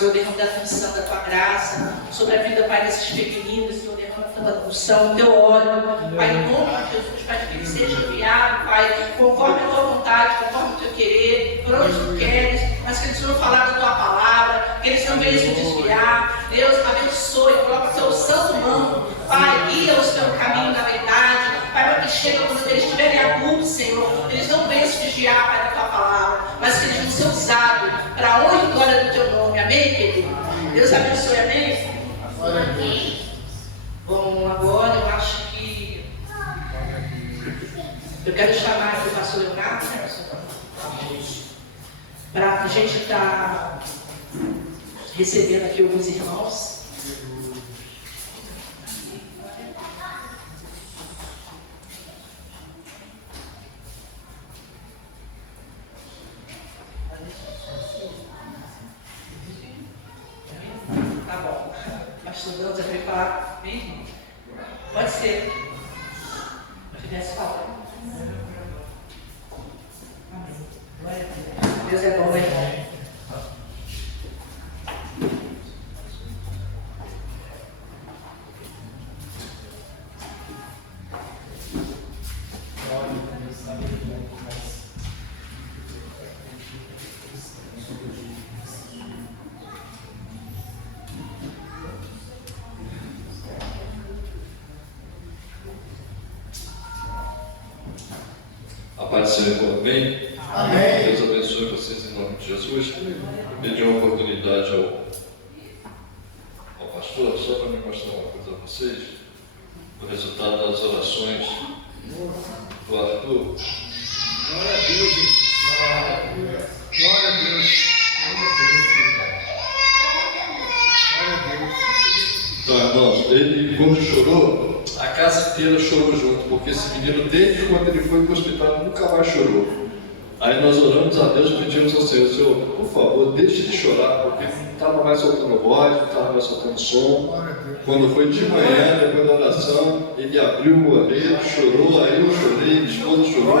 Senhor, derrama da função da tua graça sobre a vida, Pai, desses femininos, Senhor, derrama da função, o teu óleo, Pai, em nome de Jesus, Pai, que ele seja enviado, Pai, conforme a tua vontade, conforme o teu querer, por onde tu queres, mas que eles venham falar da tua palavra, que eles não venham se desviar. Deus, abençoe, coloca o teu santo manto, Pai, guia-os pelo caminho da verdade, Pai, para que chegue quando eles estiverem adultos, Senhor, eles não venham se desviar, Pai, da tua palavra, mas que eles vão ser usados para a honra e glória do teu nome, amém, querido? Deus abençoe, amém? Amém. Bom, agora eu acho que eu quero chamar aqui o pastor Leonardo, né, para a gente estar recebendo aqui alguns irmãos. Tá bom. Pastor Deus, você vai falar mesmo? Pode ser. Se tivesse falado. Amém. Glória a Deus. Deus é bom, irmão. A paz do Senhor, amém? Amém. Deus abençoe vocês em nome de Jesus. Pedi uma oportunidade ao pastor, só para me mostrar uma coisa a vocês. O resultado das orações do Arthur. Glória a Deus. Glória a Deus. Glória a Deus. Então, irmãos, ele quando chorou, a casa inteira chorou junto, porque esse menino, desde quando ele foi para o hospital, nunca mais chorou. Aí nós oramos a Deus, pedimos ao Senhor, Senhor, por favor, deixe de chorar, porque não estava mais soltando voz, não estava mais soltando som. Quando foi de manhã, depois da oração, ele abriu o orelho, chorou, aí eu chorei, minha esposa chorou.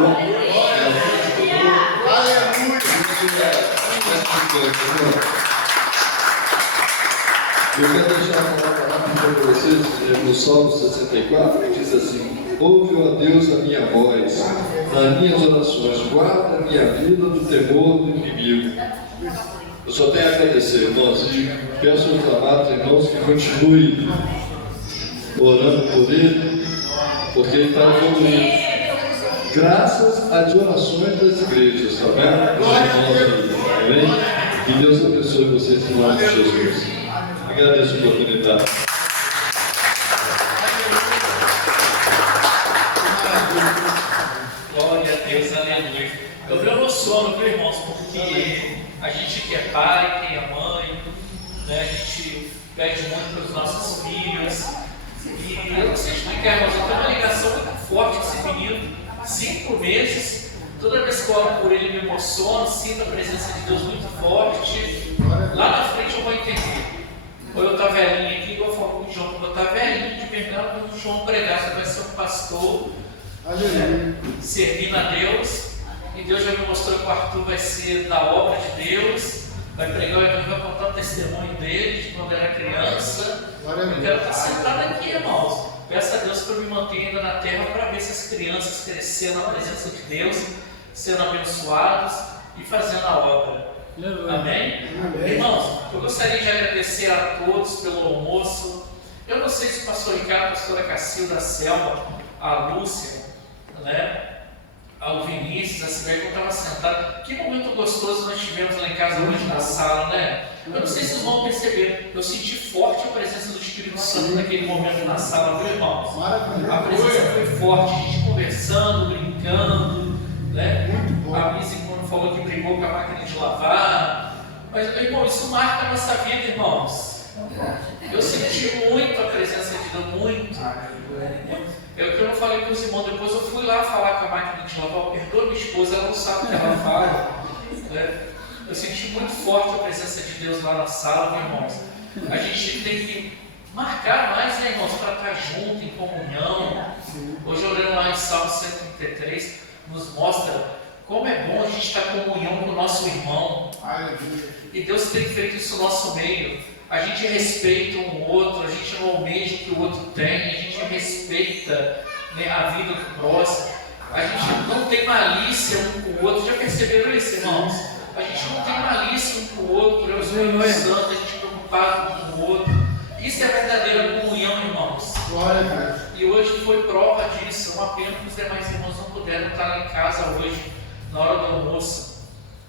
Eu quero deixar uma palavra para vocês no Salmo 64, que diz assim: ouve, ó Deus, a minha voz, nas minhas orações, guarda a minha vida do temor do inimigo. Eu só tenho a agradecer, irmãos, e peço aos amados irmãos que continuem orando por ele, porque ele está evoluindo. Graças às orações das igrejas, tá vendo? Amém? Que Deus abençoe vocês em nome de Jesus. Agradeço a oportunidade. Glória a Deus, aleluia. Eu me emociono, viu, irmãos, porque a gente que é pai, quem é mãe, né, a gente pede muito para os nossos filhos. E eu não sei explicar, irmãos, eu tenho uma ligação muito forte com esse menino, 5 meses. Toda vez que eu oro por ele, me emociono, sinto a presença de Deus muito forte. Lá na frente eu vou entender. Quando eu estar velhinho aqui, igual eu falo com o João, quando eu estar velhinho de verdade, quando o João pregar, você vai ser um pastor, servindo a Deus. E Deus já me mostrou que o Arthur vai ser da obra de Deus, vai pregar o evangelho, vai contar o testemunho dele, de quando era criança. Eu quero estar sentado aqui, irmãos. Peço a Deus para eu me manter ainda na terra para ver essas crianças crescendo na presença de Deus, sendo abençoados e fazendo a obra. Amém? Amém. Irmãos, eu gostaria de agradecer a todos pelo almoço. Eu não sei se o pastor Ricardo, a pastora Cacilda, a Selma, a Lúcia, né, ao Vinícius, a Sibeli, eu estava sentado. Que momento gostoso nós tivemos lá em casa hoje na sala, né? Eu não sei se vocês vão perceber, eu senti forte a presença do Espírito Santo naquele momento na sala, viu, irmãos? A presença foi forte, a gente conversando, brincando, né? A Missy, quando falou que brigou com a máquina de lavar. Mas, irmão, isso marca a nossa vida, irmãos. Eu senti muito a presença de Deus, muito. Eu não falei com os irmãos, depois eu fui lá falar com a máquina de lavar, perdoa minha esposa, ela não sabe o que ela fala. Né? Eu senti muito forte a presença de Deus lá na sala, meus irmãos. A gente tem que marcar mais, né, irmãos, para estar junto, em comunhão. Hoje, olhando lá em Salmo 133, nos mostra como é bom a gente estar em comunhão com o nosso irmão. E Deus tem feito isso no nosso meio. A gente respeita um outro, a gente não almeja o que o outro tem, a gente respeita, né, a vida do próximo. A gente não tem malícia um com o outro. Já perceberam isso, irmãos? A gente não tem malícia um com o outro, por Espírito Santo, a gente é preocupado um com o outro. Isso é a verdadeira comunhão, irmãos. Glória a Deus. E hoje foi prova disso. Uma pena que os demais irmãos não puderam estar lá em casa hoje, na hora do almoço.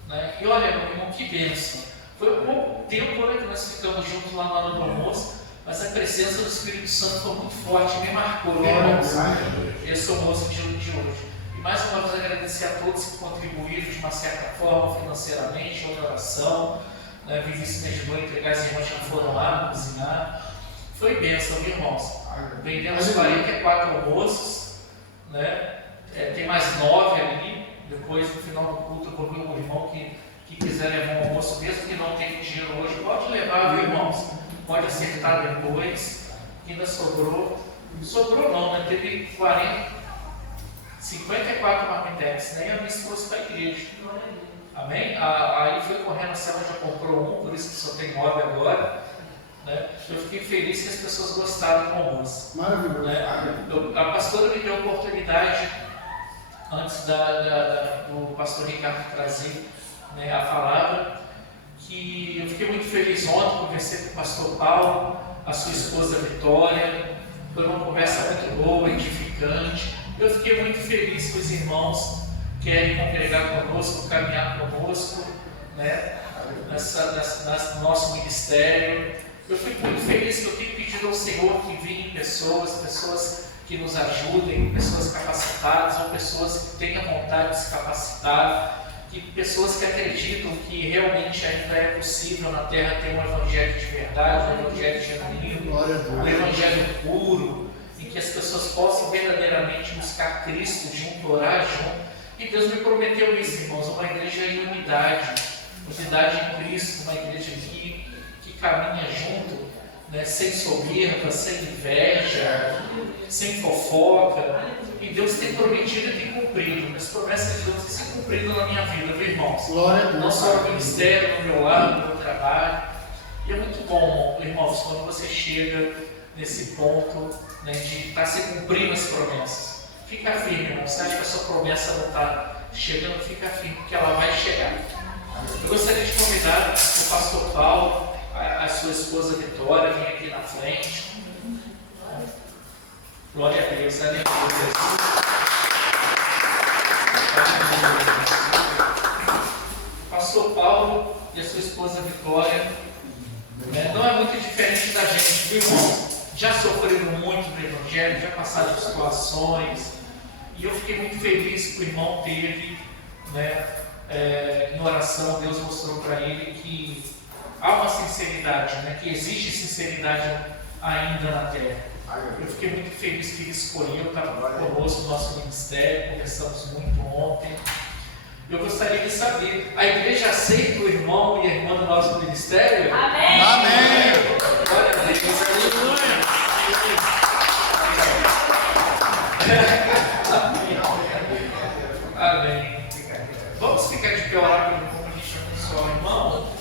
Né? E olha, meu irmão, que bênção. Foi um pouco tempo, né, que nós ficamos juntos lá na hora do almoço, mas a presença do Espírito Santo foi muito forte, me marcou, né, irmãos? Esse almoço de hoje. E mais uma vez agradecer a todos que contribuíram de uma certa forma, financeiramente, ou na oração. Né? Vivi-se mesmo entregar, as irmãs já foram lá cozinhar. Foi bênção, viu, irmãos? Vendemos 44 almoços, né? Tem mais 9 ali. Depois, no final do culto, eu vou ver um irmão que quiser levar um almoço, mesmo que não tenha dinheiro hoje, pode levar, viu, irmãos? Pode acertar depois. Ainda sobrou. Sobrou não, né? Teve 54 marmitex, né? E a minha trouxe para a igreja. Amém? Aí foi correndo, a Selma já comprou um, por isso que só tem 9 agora. Né? Eu fiquei feliz que as pessoas gostaram do almoço. Maravilhoso. Né? A pastora me deu a oportunidade, antes do pastor Ricardo trazer, né, a palavra, que eu fiquei muito feliz ontem, conversei com o pastor Paulo, a sua esposa Vitória. Foi uma conversa muito boa, edificante. Eu fiquei muito feliz que os irmãos querem congregar conosco, caminhar conosco, né, no nosso ministério. Eu fico muito feliz que eu tenho pedido ao Senhor que venham pessoas que nos ajudem, pessoas capacitadas ou pessoas que tenham vontade de se capacitar, pessoas que acreditam que realmente ainda é possível na terra ter um evangelho de verdade, um evangelho genuíno, um evangelho puro, em que as pessoas possam verdadeiramente buscar Cristo junto, orar junto. E Deus me prometeu isso, irmãos, uma igreja em unidade em Cristo, uma igreja que caminha junto, né, sem soberba, sem inveja, sem fofoca. E Deus tem prometido e tem cumprido. As promessas de Deus têm se cumprido na minha vida, viu, irmãos? Glória a Deus. Não só no ministério, no meu lado, no meu trabalho. E é muito bom, irmãos, quando você chega nesse ponto, né, de estar se cumprindo as promessas. Fica firme, irmão. Você acha que a sua promessa não está chegando? Fica firme, porque ela vai chegar. Eu gostaria de convidar o pastor Paulo, a sua esposa Vitória, vem aqui na frente. Glória a Deus, aleluia. Pastor Paulo e a sua esposa Vitória, não é muito diferente da gente, viu, irmão? Já sofreram muito no Evangelho, já passaram situações, e eu fiquei muito feliz que o irmão teve, né, em oração, Deus mostrou para ele que há uma sinceridade, né, que existe sinceridade ainda na terra. Eu fiquei muito feliz que ele escolheu estar conosco no nosso ministério, conversamos muito ontem. Eu gostaria de saber, a igreja aceita o irmão e a irmã do nosso ministério? Amém! Amém! Glória a Deus, aleluia! Amém. Vamos ficar de pé orar pelo irmão, a gente abençoar o irmão?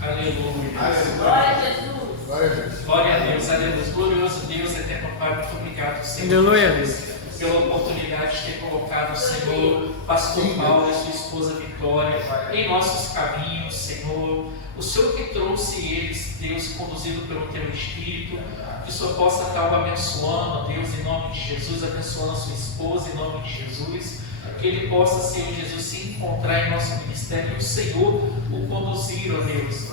Aleluia. Glória a Jesus. Glória a Deus. Glória a Deus, aleluia. Glorioso Deus, eterno Pai, muito obrigado, Senhor. Aleluia. Pela oportunidade de ter colocado o Senhor, pastor Paulo e sua esposa Vitória, em nossos caminhos, Senhor. O Senhor que trouxe eles, Deus, conduzido pelo Teu Espírito, que o Senhor possa estar o abençoando, Deus, em nome de Jesus, abençoando a sua esposa, em nome de Jesus, que ele possa, Senhor Jesus, se encontrar em nosso ministério e o Senhor o conduzir, ó Deus,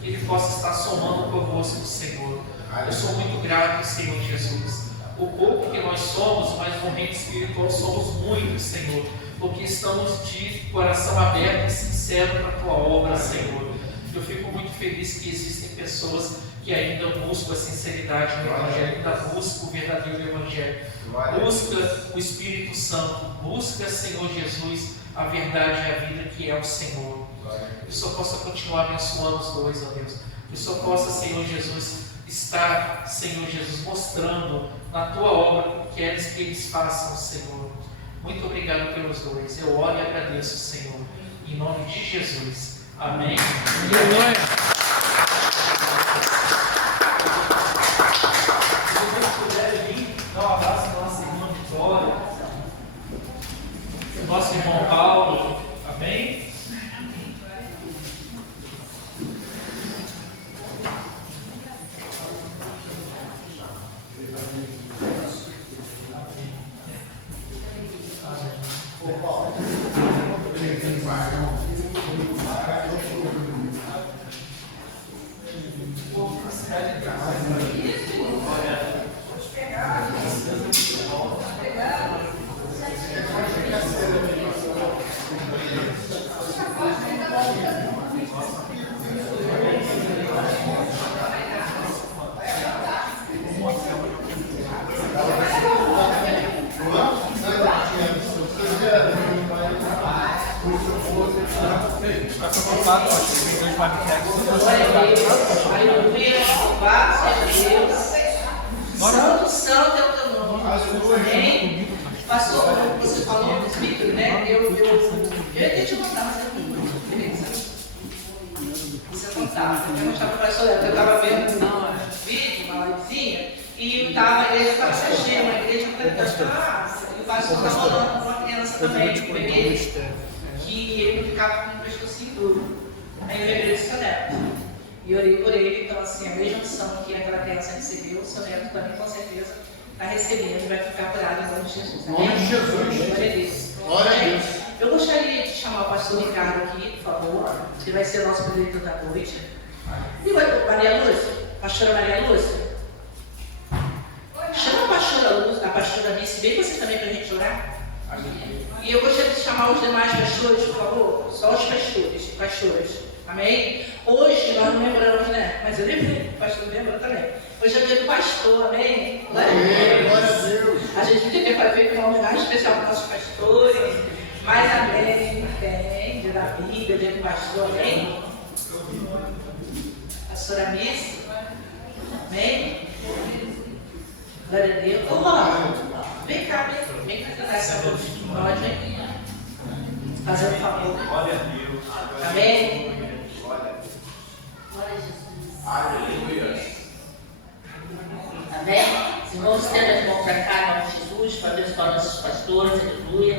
que ele possa estar somando conosco, Senhor. Eu sou muito grato, Senhor Jesus. O pouco que nós somos, mas no reino espiritual somos muitos, Senhor, porque estamos de coração aberto e sincero para a Tua obra, Senhor. Eu fico muito feliz que existem pessoas que ainda buscam a sinceridade no Evangelho, ainda buscam o verdadeiro Evangelho. Busca o Espírito Santo, busca, Senhor Jesus, a verdade e a vida que é o Senhor. Que o Senhor possa continuar abençoando os dois, ó Deus. Que o Senhor possa, Senhor Jesus, estar, Senhor Jesus, mostrando na Tua obra o que queres que eles façam, Senhor. Muito obrigado pelos dois. Eu oro e agradeço, Senhor, em nome de Jesus. Amém. Dá um abraço à nossa irmã Vitória, nosso irmão Paulo. Amém. Aleluia, louvado seja Deus. Santo, santo é o teu nome. Amém. Pastor, como você falou do Espírito, né? Eu ia te contar, mas eu não precisa contar. Eu não estava pastor, eu estava vendo um vídeo, uma livezinha, e a igreja estava cheia, uma igreja e o pastor estava falando com uma criança também, que peguei, que ele não ficava com o pescocinho duro. Aí eu lembrei do seu neto. E orei por ele, então assim, a mesma unção que aquela criança recebeu, o seu neto também com certeza está recebendo e vai ficar curado em nome de Jesus. Em nome de Jesus. Glória a Deus. Glória a Deus. Eu gostaria de chamar o pastor Ricardo aqui, por favor, que vai ser o nosso preletor da noite. E o Maria Lúcia, pastora Maria Lúcia. Chama a pastora Miss, vem você também para a gente orar. E eu gostaria de chamar os demais pastores, por favor, só os pastores e pastoras. Amém? Hoje nós não lembramos, né? Mas eu lembrei, o pastor lembra também. Hoje é dia do pastor, amém? Glória a Deus. A gente podia ter feito um lugar especial para os nossos pastores, mas amém, tem, dia da Bíblia, dia do pastor, amém? Pastora Miss, amém? Glória a Deus. Vamos lá. Vem cá, vem cá cantar essa música. Pode, vem. Fazer um favor. Glória a Deus. Amém? Glória a Jesus. Aleluia. Amém? Os irmãos, estenda as mãos para cá, em nome de Jesus, para abençoar nossos pastores, aleluia.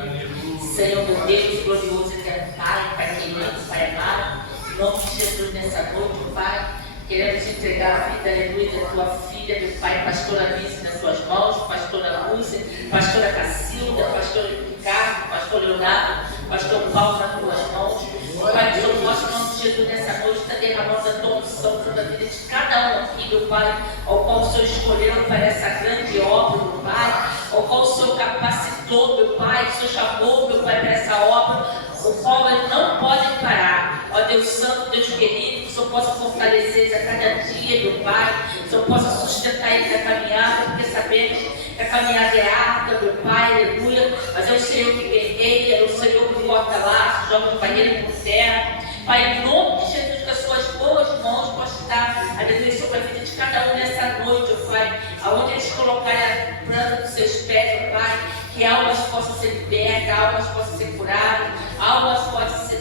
Senhor, meu Deus, glorioso, eterno Pai, Pai querido, Pai amado, em nome de Jesus, nessa noite, Pai, queremos entregar a vida, aleluia, da tua filha, do Pai, pastora Alice, nas tuas mãos, pastora Lúcia, pastora Cacilda, pastor Ricardo, pastor Leonardo, pastor Paulo, nas tuas mãos. Pai, Deus, nosso nome de Jesus, nessa noite, está derramando a tua unção sobre a vida de cada um aqui, meu Pai, ao qual o Senhor escolheu para essa grande obra, meu Pai, ao qual o Senhor capacitou, meu Pai, o Senhor chamou, meu Pai, para essa obra, o qual eles não podem parar. Ó Deus Santo, Deus querido, que o Senhor possa fortalecer eles a cada dia, meu Pai, que o Senhor possa sustentar eles na caminhada, porque sabemos que a caminhada é árdua, meu Pai, aleluia, mas é o Senhor que guerreia, é o Senhor que corta laços, joga o barreiro por terra. Pai, em nome de Jesus, que as suas boas mãos possam estar, aleluia, sobre a vida de cada um nessa noite, ó Pai, aonde eles colocarem a planta dos seus pés, ó Pai, que almas possam ser libertas, almas possam ser curadas, almas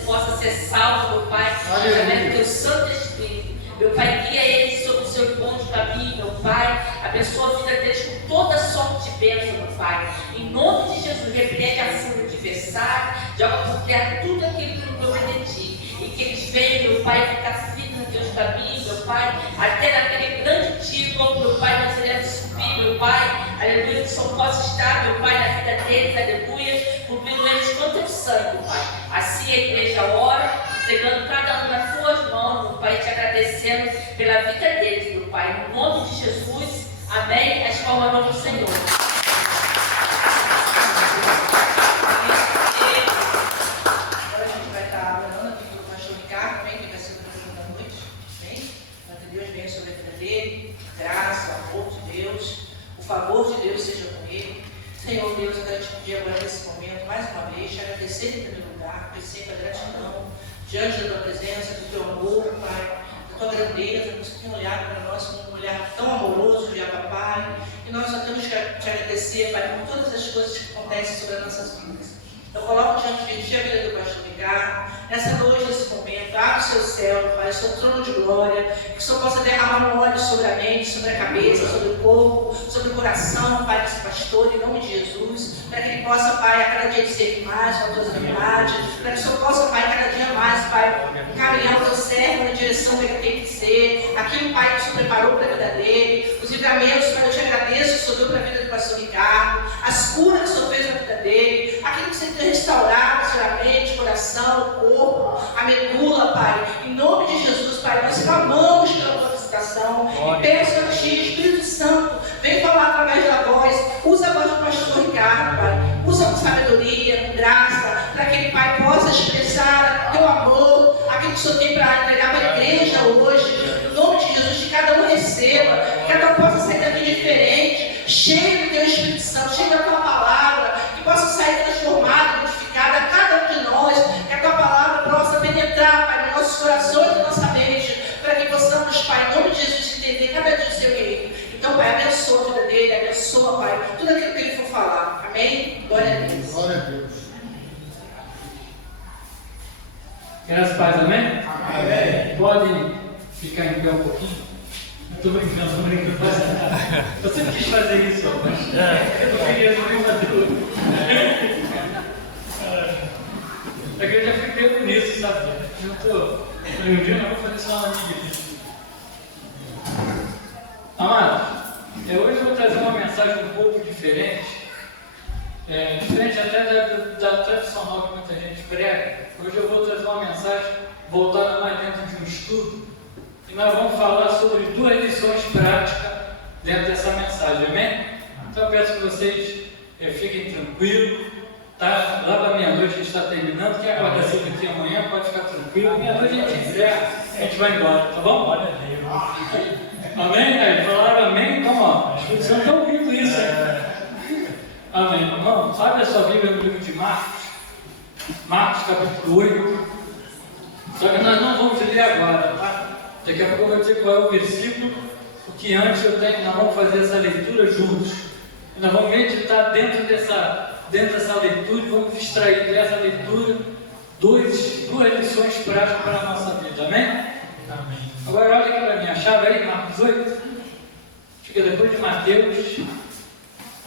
possam ser salvas, meu Pai, através do teu Santo Espírito. Meu Pai, guia eles sobre o seu bom caminho, meu Pai, abençoa a vida deles com toda sorte de bênção, meu Pai. Em nome de Jesus, repreende a ação do adversário, joga por terra tudo aquilo que não promete de ti. E que eles venham, meu Pai, ficar firmes no teus caminhos, meu Pai, até naquele grande título, meu Pai, nós iremos subir, meu Pai, aleluia, que só possa estar, meu Pai, na vida deles, aleluia, cobrindo eles com teu sangue, meu Pai. Assim a igreja ora, entregando cada um nas tuas mãos, meu Pai, te agradecendo pela vida deles, meu Pai, no nome de Jesus, amém, as palmas ao Senhor. O favor de Deus seja com ele. Senhor Deus, eu quero te pedir agora nesse momento, mais uma vez, te agradecer em primeiro lugar, agradecer com a gratidão diante da tua presença, do teu amor, Pai, da tua grandeza, você tem olhado para nós com um olhar tão amoroso, já, papai. E nós só temos que te agradecer, Pai, por todas as coisas que acontecem sobre as nossas vidas. Eu coloco diante de ti a vida do pastor Ricardo, nessa noite, nesse momento, abre o seu céu, Pai, o seu trono de glória, que o Senhor possa derramar um óleo sobre a mente, sobre a cabeça, sobre o corpo, sobre o coração, Pai, desse pastor, em nome de Jesus, para que ele possa, Pai, a cada dia te servir mais com a tua amizade, para que o Senhor possa, Pai, cada dia mais, Pai, encaminhar o teu servo na direção que ele tem que ser, aquilo, Pai, que o Senhor preparou para a vida dele, os livramentos, Pai, eu te agradeço, que o Senhor deu para a vida do pastor Ricardo, as curas que o Senhor fez na vida dele, aquilo que você tem restaurado, a mente, o coração, o corpo, a medula, Pai. Em nome de Jesus, Pai, nós clamamos pela tua visitação e peço a Ti, Espírito Santo, vem falar através da voz, usa a voz do pastor Ricardo, Pai, usa com sabedoria, com graça, para que ele, Pai, possa expressar teu amor, aquilo que o Senhor tem para entregar para a igreja hoje. Em nome de Jesus, que cada um receba, que cada um possa sair daqui diferente, cheio do teu Espírito Santo, cheio da tua palavra, que possa sair transformado, modificado a cada um de nós, que a tua palavra possa penetrar, Pai, nos nossos corações e na nossa mente, para que possamos, Pai, em nome de Jesus, entender cada dia o seu reino. Então, Pai, abençoa a vida dele, abençoa, Pai, tudo aquilo que ele for falar. Amém? Glória a Deus. Glória a Deus. Graças a Deus, amém? Amém. Podem ficar em pé um pouquinho? Estou brincando, estou brincando. Eu sempre quis fazer isso, rapaz. Eu queria fazer uma dúvida. É que eu já fiquei tempo nisso, sabe? Eu falei, um dia eu vou fazer só uma amiga aqui. Amados, hoje eu vou trazer uma mensagem um pouco diferente. Diferente até da tradicional que muita gente prega. Hoje eu vou trazer uma mensagem voltada mais dentro de um estudo. E nós vamos falar sobre 2 lições práticas dentro dessa mensagem, amém? Então eu peço que vocês fiquem tranquilos, tá? Lá para meia-noite a gente está terminando, quem acorda cedo aqui amanhã pode ficar tranquilo, meia-noite a gente encerra, a gente vai embora, tá bom? Olha Deus. Amém? Falaram amém? Então, ó, os Espírito Santo estão ouvindo isso, amém. Vamos, abre a sua Bíblia no livro de Marcos, Marcos capítulo 8, só que nós não vamos ler agora, tá? Daqui a pouco eu vou dizer qual é o versículo, porque antes nós vamos fazer essa leitura juntos. E nós vamos meditar dentro dessa leitura e vamos extrair dessa leitura 2 lições práticas para a nossa vida. Amém? Amém. Agora olha aqui para mim, a chave aí, Marcos 8. Fica depois de Mateus. Se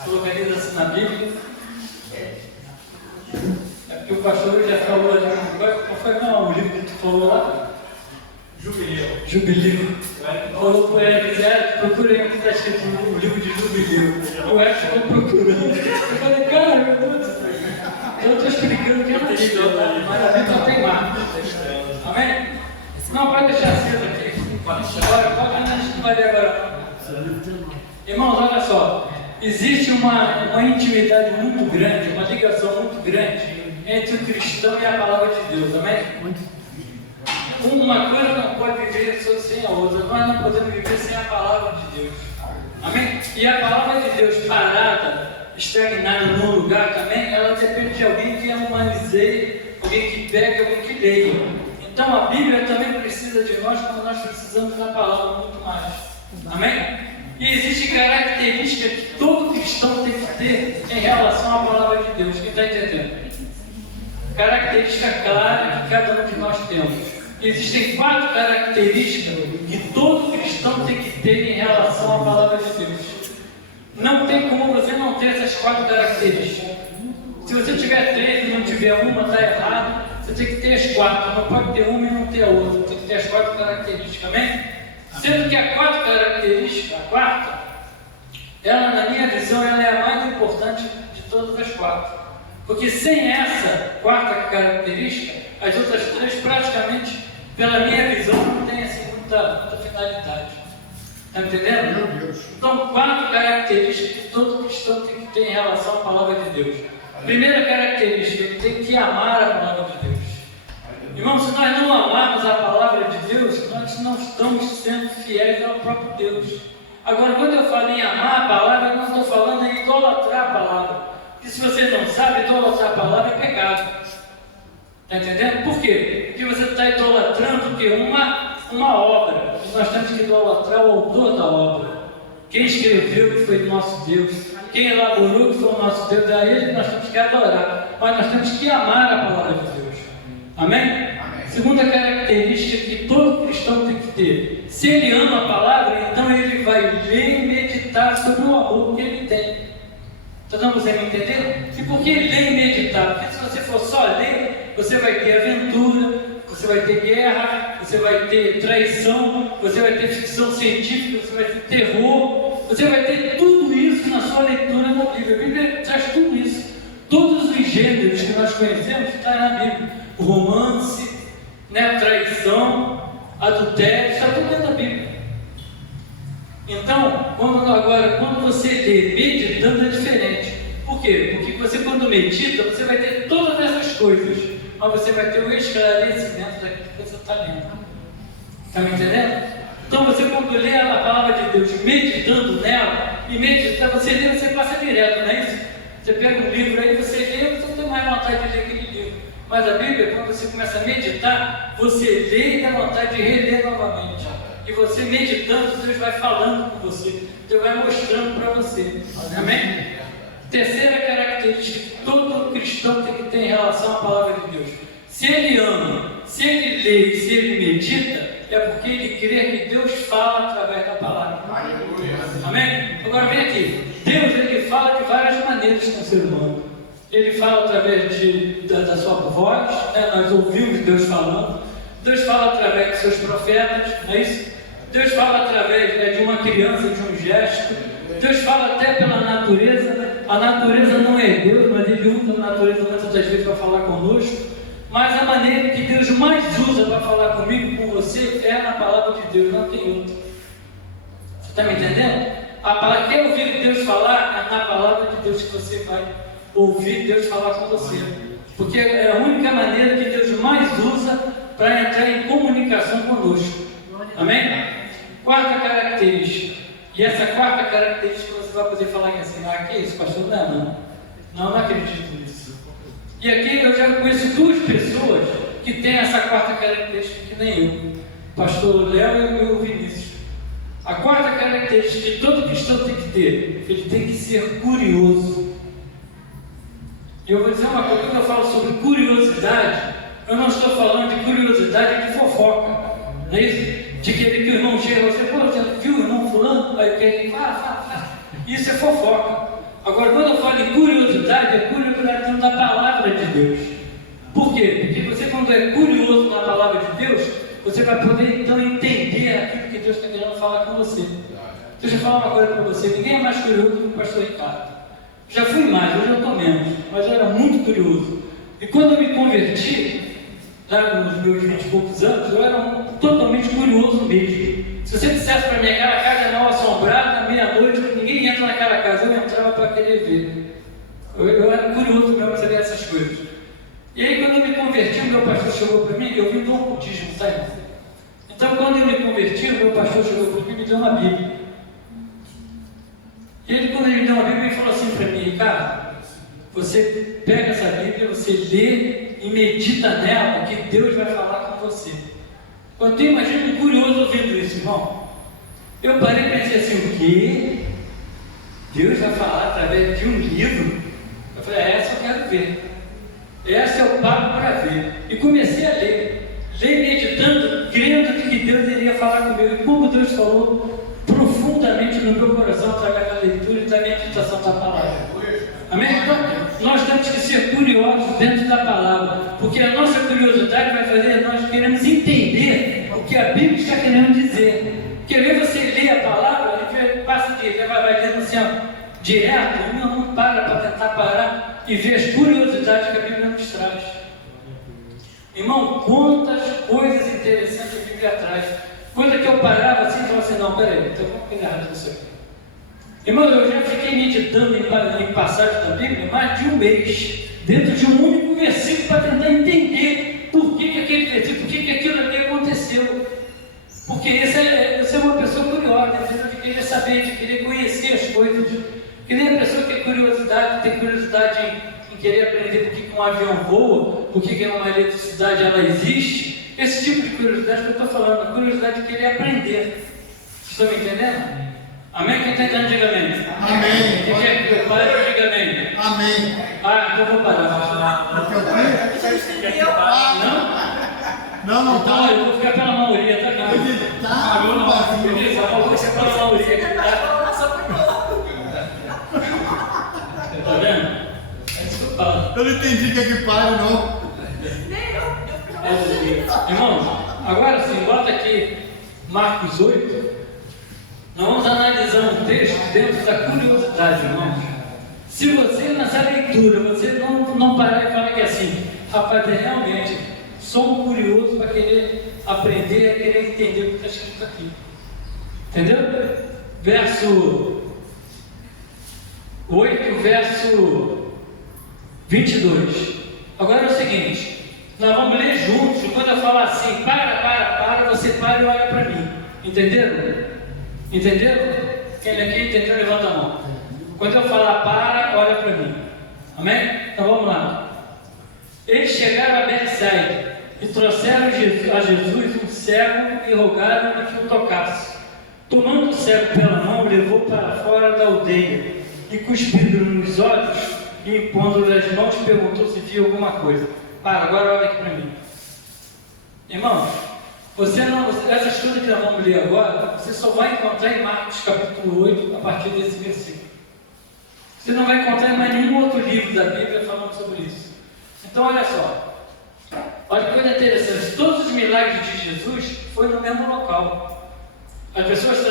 localiza assim na Bíblia. É porque o pastor já falou ali. Qual foi o livro que tu falou lá? Jubileu. Falou para ele, procurei o que está escrito no livro de Jubileu. O Edson ficou procurando. Eu falei, cara, meu Deus do céu. Eu estou explicando o que eu tenho, mas a gente não tem Marcos. Amém? Não, pode deixar aceso aqui. Agora, a gente não vai ler agora. Irmãos, olha só. Existe uma intimidade muito grande, uma ligação muito grande entre o cristão e a palavra de Deus. Amém? Uma coisa não pode viver sem a outra. Nós não podemos viver sem a palavra de Deus. Amém? E a palavra de Deus parada, estagnada num lugar também, ela depende de alguém que a humanizeie, alguém que pegue, alguém que leia. Então a Bíblia também precisa de nós, como nós precisamos da palavra muito mais. Amém? E existe característica que todo cristão tem que ter em relação à palavra de Deus. Quem está entendendo? Característica clara que cada um de nós temos. Existem 4 características que todo cristão tem que ter em relação à palavra de Deus. Não tem como você não ter essas 4 características. Se você tiver 3 e não tiver uma, está errado. Você tem que ter as 4. Não pode ter uma e não ter a outra. Tem que ter as 4 características. Amém? Sendo que a 4 característica, a 4ª, ela, na minha visão, ela é a mais importante de todas as 4. Porque sem essa 4ª característica, as outras 3 praticamente, pela minha visão, não tem assim muita finalidade. Está entendendo? Meu Deus. Então, 4 características que todo cristão tem que ter em relação à palavra de Deus. Primeira característica, ele tem que amar a palavra de Deus. Irmãos, se nós não amarmos a palavra de Deus, nós não estamos sendo fiéis ao próprio Deus. Agora, quando eu falo em amar a palavra, eu não estou falando em idolatrar a palavra. Porque se você não sabe, idolatrar a palavra é pecado. Está entendendo? Por quê? Porque você está idolatrando o quê? Uma uma obra, e nós temos que idolatrar o autor da obra. Quem escreveu que foi o nosso Deus, quem elaborou que foi o nosso Deus, é a Ele que nós temos que adorar, mas nós temos que amar a palavra de Deus. Amém? Segunda característica que todo cristão tem que ter: se ele ama a palavra, então ele vai ler e meditar sobre o amor que ele tem. Então você me entendeu? E por que ler e meditar? Porque se você for só ler, você vai ter aventura, você vai ter guerra, você vai ter traição, você vai ter ficção científica, você vai ter terror, você vai ter tudo isso na sua leitura da Bíblia. A Bíblia traz tudo isso. Todos os gêneros que nós conhecemos estão na Bíblia. O romance, né, traição, adultério, está tudo dentro da Bíblia. Então, quando você lê meditando é diferente. Por quê? Porque você, quando medita, você vai ter todas essas coisas, mas você vai ter o esclarecimento daquilo que você está lendo. Está me entendendo? Então, você, quando lê a palavra de Deus, meditando nela, e meditar, você lê, você passa direto, não é isso? Você pega um livro aí, você lê, você não tem mais vontade de ler aquele livro. Mas a Bíblia, quando você começa a meditar, você lê e dá vontade de reler novamente. E você meditando, Deus vai falando com você, Deus vai mostrando para você. Amém? Terceira característica que todo cristão tem que ter em relação à palavra de Deus: se ele ama, se ele lê e se ele medita, é porque ele crê que Deus fala através da palavra. Amém? Agora vem aqui. Deus, ele fala de várias maneiras com o ser humano. Ele fala através da sua voz, né? Nós ouvimos Deus falando. Deus fala através dos seus profetas, não é isso? Deus fala através, né, de uma criança, de um gesto. Deus fala até pela natureza, né? A natureza não é Deus, mas Ele usa a natureza muitas das vezes para falar conosco. Mas a maneira que Deus mais usa para falar comigo, com você, é na palavra de Deus, não tem outra. Você está me entendendo? A palavra, quer ouvir Deus falar, é na palavra de Deus que você vai ouvir Deus falar com você. Porque é a única maneira que Deus mais usa para entrar em comunicação conosco. Amém? Quarta característica. E essa quarta característica você vai poder falar assim: que isso, pastor? Não acredito nisso. E aqui eu já conheço duas pessoas que têm essa quarta característica que nem eu. Pastor Léo e o Vinícius. A quarta característica que todo cristão tem que ter: ele tem que ser curioso. E eu vou dizer uma coisa: quando eu falo sobre curiosidade, eu não estou falando de curiosidade de fofoca, não é isso? De querer que o irmão chegue a você: pô, você viu o irmão fulano? Aí eu quero fala. Isso é fofoca. Agora, quando eu falo de curiosidade, é curiosidade dentro da palavra de Deus. Por quê? Porque você, quando é curioso na palavra de Deus, você vai poder então entender aquilo que Deus está querendo falar com você. Deixa eu falar uma coisa para você: ninguém é mais curioso do que o pastor Ricardo. Já fui mais, hoje eu estou menos, mas eu era muito curioso. E quando eu me converti, lá nos meus 20 e poucos anos, eu era totalmente curioso mesmo. Se você dissesse para mim: aquela casa é mal assombrada, meia-noite, ninguém entra naquela casa, eu entrava para querer ver. Eu era curioso mesmo para saber essas coisas. E aí, quando eu me converti, o meu pastor chegou para mim, eu vim do ocultismo, sabe? Então, quando eu me converti, o meu pastor chegou para mim e me deu uma Bíblia. E ele, quando ele me deu uma Bíblia, ele falou assim para mim: Ricardo, você pega essa Bíblia, você lê e medita nela, porque Deus vai falar com você. Quando eu imagino um curioso ouvindo isso, irmão, eu parei e pensei assim: o quê? Deus vai falar através de um livro? Eu falei: essa eu quero ver. Essa eu pago para ver. E comecei a ler meditando, crendo de que Deus iria falar comigo. E como Deus falou profundamente no meu coração através da leitura e da meditação da palavra. Amém? Então, nós temos que ser curiosos dentro da palavra, porque a nossa curiosidade vai fazer nós queremos entender o que a Bíblia está querendo dizer. Porque ver você ler a palavra, ele passa de vai lendo assim, direto, não para tentar parar e ver as curiosidades que a Bíblia nos traz. Irmão, quantas coisas interessantes a Bíblia traz. Coisa que eu parava assim e falava assim: não, peraí, tem alguma coisa errada nisso aqui. Irmão, eu já fiquei meditando em passagens da Bíblia mais de um mês, dentro de um único versículo, para tentar entender por que aquele versículo, por que aquilo ali aconteceu. Porque você é uma pessoa curiosa, de querer saber, de querer conhecer as coisas. Que nem a pessoa que tem curiosidade em querer aprender por que um avião voa, por que uma eletricidade ela existe. esse tipo de curiosidade que eu estou falando, a curiosidade de querer aprender. Vocês estão me entendendo? Amém? Quem está entendendo, diga amém. Amém. Quem quer que eu pare, diga amém. Amém. Ah, então eu vou parar. Porque eu Não? Não Então tá. eu vou ficar pela maioria, tá, cara? Tá, não vai. Beleza, eu vou ficar pela maioria aqui, tá? Tá vendo? É isso que eu falo. Eu não entendi o que é que para, não. Irmãos, agora sim, bota aqui Marcos 8. Nós vamos analisar um texto dentro da curiosidade, irmãos. Se você, nessa leitura, você não parar e falar que é assim, rapaz, é realmente, sou um curioso para querer aprender, querer entender o que está escrito aqui. Entendeu? Verso 8, verso 22. Agora é o seguinte, nós vamos ler juntos. Quando eu falar assim, para, você para e olha para mim. Entenderam? Entenderam? Quem aqui entendeu, levanta a mão. Quando eu falar para, olha para mim. Amém? Então vamos lá. Eles chegaram a Betsaida e trouxeram a Jesus um cego e rogaram-lhe que o tocasse. Tomando o cego pela mão, levou para fora da aldeia e, cuspindo nos olhos e impondo-lhe as mãos, perguntou se via alguma coisa. Para, agora olha aqui para mim. Irmão, essas coisas que nós vamos ler agora, você só vai encontrar em Marcos capítulo 8, a partir desse versículo. Você não vai encontrar em mais nenhum outro livro da Bíblia falando sobre isso. Então olha só. Olha que coisa interessante. Todos os milagres de Jesus foram no mesmo local. As pessoas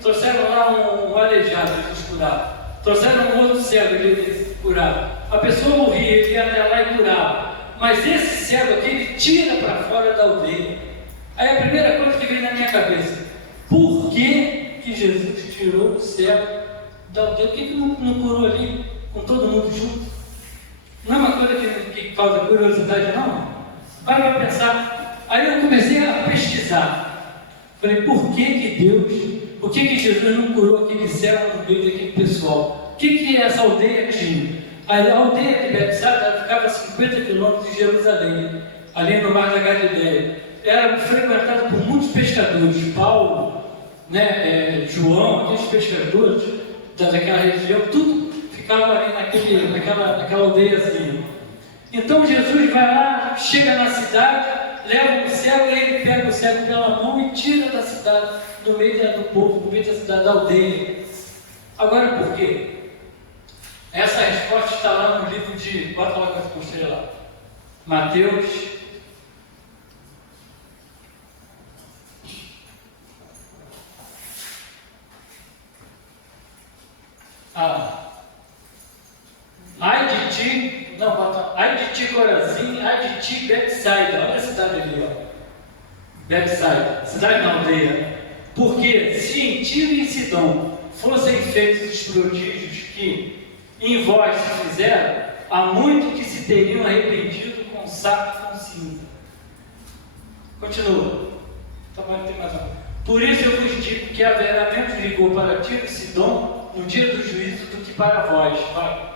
trouxeram lá um aleijado, eles curavam. Trouxeram um outro cego, ele curava. A pessoa morria, ele ia até lá e curava. Mas esse cego aqui, ele tira para fora da aldeia. Aí a primeira coisa que veio na minha cabeça: por que Jesus tirou o cego da aldeia? Por que não curou ali com todo mundo junto? Não é uma coisa que causa curiosidade, não? Para pensar. Aí eu comecei a pesquisar. Falei, por que Jesus não curou aquele cego no meio daquele pessoal? O que essa aldeia tinha? A aldeia de Betsaida ficava a 50 quilômetros de Jerusalém, ali no mar da Galileia. Era frequentada por muitos pescadores. Paulo, João, aqueles pescadores daquela região, tudo ficava ali naquela aldeiazinha. Então Jesus vai lá, chega na cidade, leva o cego e ele pega o cego pela mão e tira da cidade, no meio do povo, no meio da cidade, da aldeia. Agora por quê? Essa resposta está lá no livro de... Bota lá com essa postura lá. Mateus. Ai de ti, Corazim, ai de ti, Betsaida. Olha a cidade ali, ó. Betsaida, cidade na aldeia. Porque se em Tiro e em Sidom fossem feitos os prodígios que em vós se fizeram, há muito que se teriam arrependido com saco e com cinza. Continua. Então vai ter mais uma. Por isso eu vos digo que haverá menos rigor para Tiro e Sidom no dia do juízo do que para vós. Vai.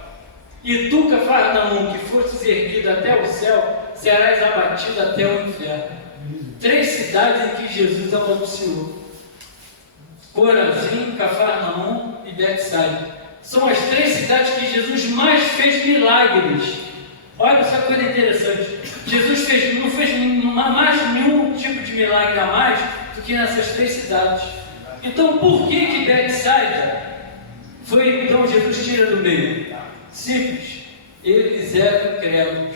E tu, Cafarnaum, que fostes erguido até o céu, serás abatido até o inferno. 3 cidades em que Jesus anunciou: Corazim, Cafarnaum e Betsaida. São as 3 cidades que Jesus mais fez milagres. Olha essa coisa interessante. Jesus não fez mais nenhum tipo de milagre a mais do que nessas 3 cidades. Então por que Betsaida foi, então Jesus tira do meio? Simples. Eles eram incrédulos.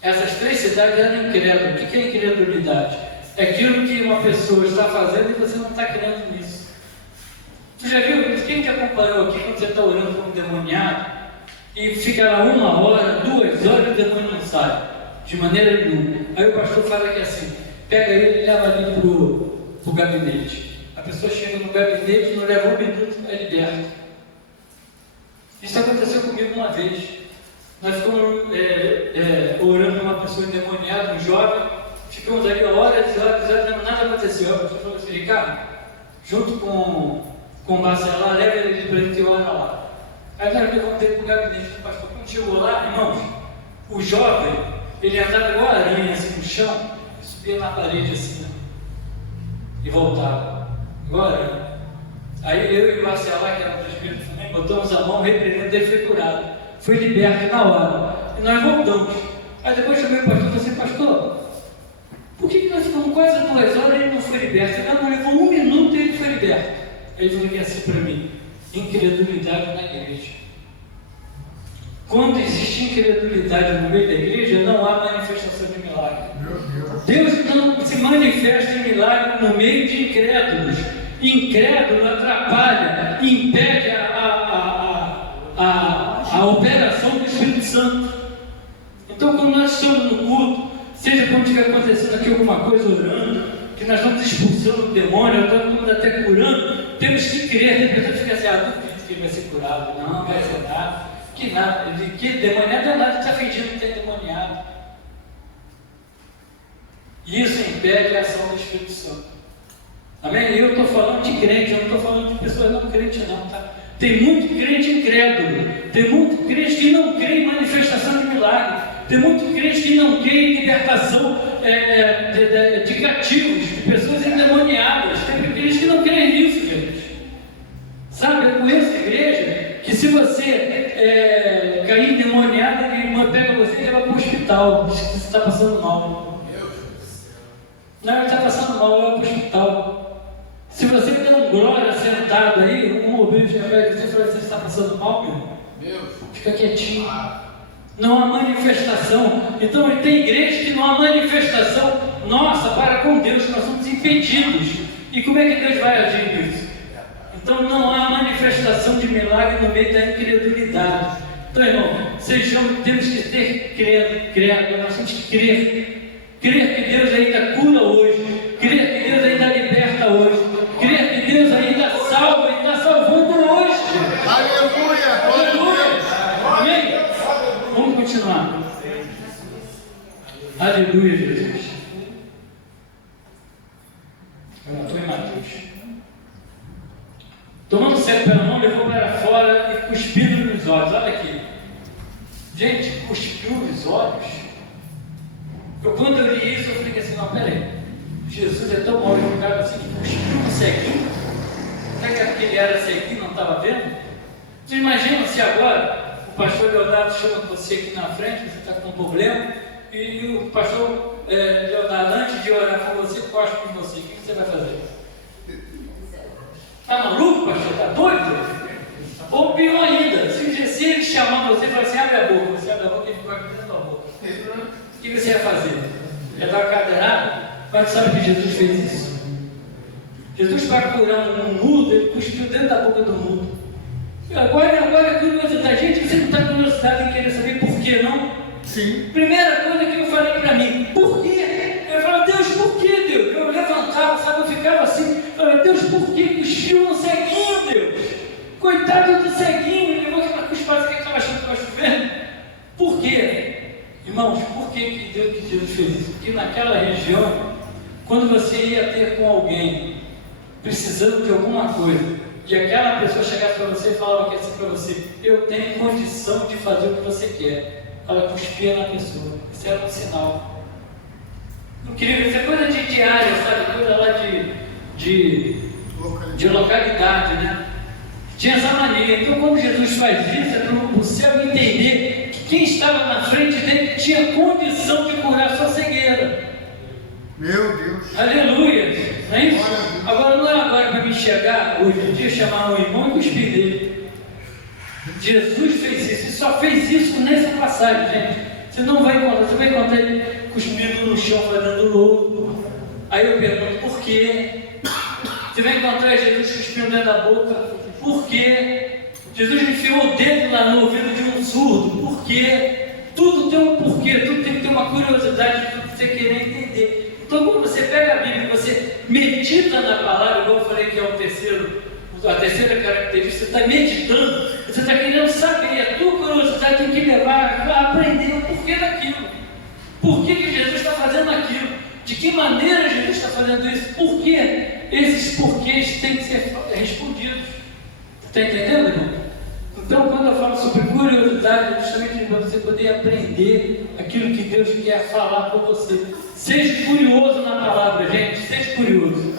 Essas 3 cidades eram incrédulos. O que é incredulidade? É aquilo que uma pessoa está fazendo e você não está crendo nisso. Tu já viu? Quem que acompanhou aqui quando você está orando com um demoniado e fica lá 1 hora, 2 horas e o demônio não sai? De maneira nenhuma. Aí o pastor fala que é assim: pega ele e leva ali para o gabinete. A pessoa chega no gabinete, não leva 1 minuto, é liberta. Isso aconteceu comigo uma vez. Nós ficamos orando com uma pessoa endemoniada, um jovem. Ficamos ali horas e horas, nada aconteceu. A pessoa falou assim: Ricardo, junto com o Bacelar, leva ele para ele e ora lá. Aí nós levamos ele para o gabinete do pastor. Quando chegou lá, irmãos, o jovem, ele andava igual a aranha, assim, chão, subia na parede assim, né? E voltava. Agora, aí eu e o Marcelo, que era do Espírito também, botamos a mão, repreendendo, ele foi curado. Foi liberto na hora. E nós voltamos. Aí depois chamei o pastor e falei assim, pastor, por que nós ficamos quase 2 horas e ele não foi liberto? Não, levou 1 minuto e ele foi liberto. Ele falou que assim para mim, incredulidade na igreja. Quando existe incredulidade no meio da igreja, não há manifestação de milagre. Deus não se manifesta em milagre no meio de incrédulos. Incrédulo atrapalha, impede a operação do Espírito Santo. Então, quando nós estamos no culto, seja quando estiver acontecendo aqui alguma coisa orando, que nós estamos expulsando o demônio, estamos até curando, temos que crer. Tem pessoas que ficam assim, duvido que ele vai ser curado. Não, vai ser nada. Que nada, que demoniado é nada, está fingindo que tem demoniado. Isso impede a ação do Espírito Santo. Amém? Eu estou falando de crente, eu não estou falando de pessoas não crentes, não, tá? Tem muito crente incrédulo, tem muito crente que não crê em manifestação de milagre, tem muito crente que não crê em libertação de cativos, de pessoas endemoniadas, tem crente que não crê nisso, gente. Sabe, eu conheço igreja que se você cair endemoniado, ele pega você e leva para o hospital, diz que você está passando mal. Não, ele está passando mal, leva para o hospital. Se você der um glória sentado aí, um ouvinte de você fala que você está passando mal, meu, fica quietinho. Não há manifestação. Então tem igreja que não há manifestação nossa para com Deus, nós somos impedidos. E como é que Deus vai agir nisso? Então não há manifestação de milagre no meio da incredulidade. Então, irmão, temos que ter crer, nós temos que crer. Crer que Deus ainda cura hoje, crer que Deus ainda liberta hoje, crer que Deus ainda salva e está salvando hoje. Aleluia! Aleluia! Amém? Vamos continuar. Aleluia, Jesus. Eu estou em Mateus. Tomando certo pela mão, levou para fora e cuspiu nos olhos. Olha aqui. Gente, cuspiu nos olhos. Quando eu li isso, eu falei assim, não, peraí, Jesus é tão mal educado assim que cuspiu no ceguinho? Será que ele era ceguinho e não estava vendo? Vocês imaginam se agora o pastor Leonardo chama você aqui na frente, você está com um problema, e o pastor Leonardo, antes de orar com você, cospe em você, o que você vai fazer? Está maluco, pastor? Está doido? Ou pior ainda, se ele chamar você e falar assim, abre a boca, você abre a boca e ele cospe dentro da boca. O que você ia fazer? Ia dar uma cadeirada? Mas sabe que Jesus fez isso? Jesus, para curar um mudo, ele cuspiu dentro da boca do mudo. Agora curiosidade, gente, você não está curiosidade em querer saber por que não? Sim. Primeira coisa que eu falei para mim, por quê? Eu falava, Deus, por que, Deus? Eu levantava, sabe, eu ficava assim, eu falava, Deus, por que cuspiu no ceguinho, Deus? Coitado do ceguinho, ele levou aquela cuspada que ele estava achando que estava chovendo. Por quê? Irmãos, por que Jesus fez isso? Porque naquela região, quando você ia ter com alguém precisando de alguma coisa, e aquela pessoa chegasse para você e falava que assim para você, eu tenho condição de fazer o que você quer. Ela cuspia na pessoa. Isso era um sinal. Incrível, isso é coisa de área, sabe? Coisa lá de localidade, né? Tinha essa mania. Então, quando Jesus faz isso, é para o céu entender que quem estava na frente dele tinha condição de curar sua cegueira. Meu Deus. Aleluia. Não é isso? Agora não é agora para me chegar hoje em dia, chamar um irmão e cuspir nele. Jesus fez isso, e só fez isso nessa passagem, gente. Você não vai encontrar, você vai encontrar ele cuspindo no chão, fazendo lodo. Aí eu pergunto, por quê? Você vai encontrar Jesus cuspindo dentro da boca. Por quê? Jesus enfiou o dedo lá no ouvido de um surdo. Por quê? Tudo tem um porquê, tudo tem que ter uma curiosidade de você querer entender. Então, quando você pega a Bíblia e você medita na palavra, igual eu falei que é a terceira característica, você está meditando, você está querendo saber, a tua curiosidade tem que levar a aprender o porquê daquilo. Por que Jesus está fazendo aquilo? De que maneira Jesus está fazendo isso? Por quê? Esses porquês têm que ser respondidos. Está entendendo, irmão? Então, quando eu falo sobre curiosidade, dificuldade é justamente para você poder aprender aquilo que Deus quer falar com você. Seja curioso na palavra, gente, seja curioso.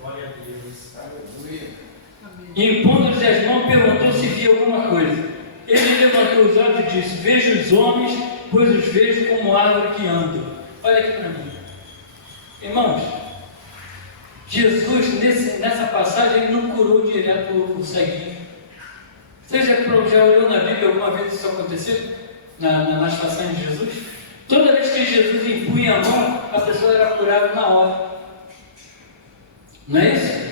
Glória a Deus. Aleluia. E impondo-lhes as mãos, perguntou se via alguma coisa. Ele levantou os olhos e disse: vejo os homens, pois os vejo como árvore que andam. Olha aqui para mim. Irmãos, Jesus, nessa passagem, ele não curou direto o ceguinho. Você já olhou na Bíblia alguma vez isso acontecer? Nas façanhas de Jesus? Toda vez que Jesus impunha a mão, a pessoa era curada na hora. Não é isso?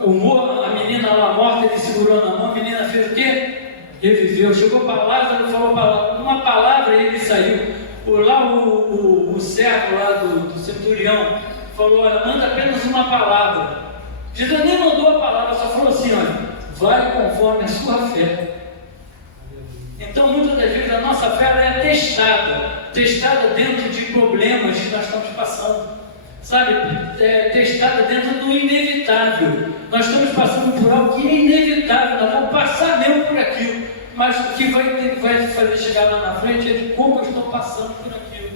A menina lá morta, ele segurou na mão, a menina fez o quê? Reviveu. Chegou para Lázaro, falou uma palavra e ele saiu. O servo lá do centurião falou: olha, manda apenas uma palavra. Jesus nem mandou a palavra, só falou assim: olha, vai conforme a sua fé. Então, muitas das vezes, a nossa fé ela é testada dentro de problemas que nós estamos passando, sabe? Testada dentro do inevitável. Nós estamos passando por algo que é inevitável, nós vamos passar mesmo por aquilo, mas o que vai fazer chegar lá na frente é de como eu estou passando por aquilo.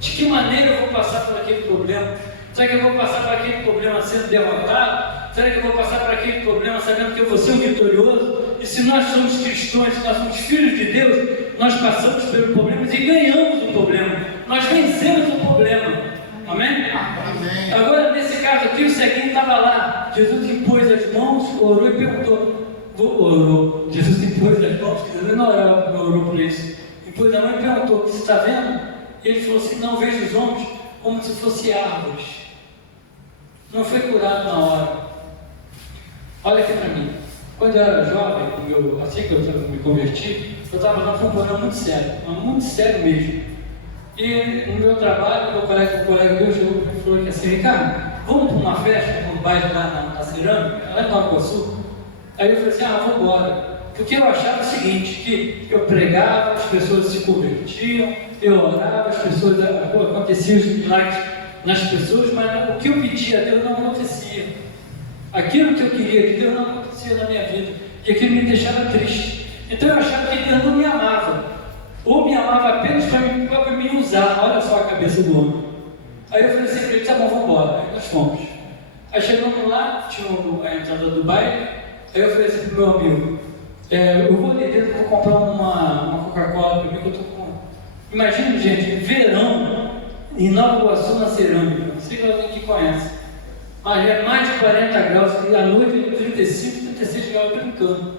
De que maneira eu vou passar por aquele problema? Será que eu vou passar por aquele problema sendo derrotado? Será que eu vou passar por aquele problema sabendo que eu vou ser um vitorioso? E se nós somos cristãos, se nós somos filhos de Deus, nós passamos pelos problemas e ganhamos o problema. Nós vencemos o problema. Amém? Amém. Agora, nesse caso aqui, o ceguinho estava lá. Jesus impôs as mãos, orou e perguntou. Orou. Jesus impôs as mãos, Jesus não orou por isso. Impôs a mão e perguntou: você está vendo? E ele falou assim: não, vejo os homens como se fossem árvores. Não foi curado na hora. Olha aqui para mim. Quando eu era jovem, assim que eu me converti, eu estava num problema muito sério mesmo. E no meu trabalho, um colega meu chegou e falou assim: Ricardo, vamos para uma festa, um baile lá na Cerâmica, lá em Nova Iguaçu? Aí eu falei assim: vamos embora. Porque eu achava o seguinte, que eu pregava, as pessoas se convertiam, eu orava, as pessoas, aconteciam os milagres nas pessoas, mas o que eu pedia a Deus não acontecia. Aquilo que eu queria de Deus não acontecia na minha vida, e aquilo me deixava triste. Então eu achava que Deus não me amava, ou me amava apenas para me usar. Olha só a cabeça do homem. Aí eu falei assim para ele: tá bom, vamos embora. Aí nós fomos. Aí chegamos lá, tinha a entrada do baile. Aí eu falei assim para o meu amigo: eu vou ali dentro, vou comprar uma Coca-Cola para mim, que eu estou com... Imagina, gente, verão em Nova Iguaçu, na Cerâmica. Não sei se alguém que conhece, mas é mais de 40 graus, e à noite 35, 36 graus brincando.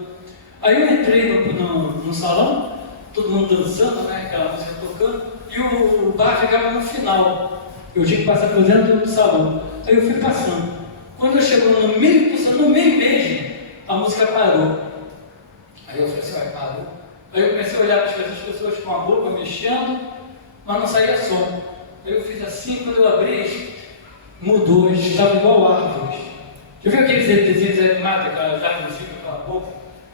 Aí eu entrei no salão, todo mundo dançando, né, aquela música tocando, e o bar ficava no final. Eu tinha que passar por dentro do salão. Aí eu fui passando. Quando eu chegou no meio mesmo, a música parou. Aí eu falei assim: vai, parou. Aí eu comecei a olhar para as pessoas com a boca mexendo, mas não saía som. Aí eu fiz assim, quando eu abri, mudou, eles estavam igual árvores. Já viu aqueles desenhos animados, aquelas árvores com a boca?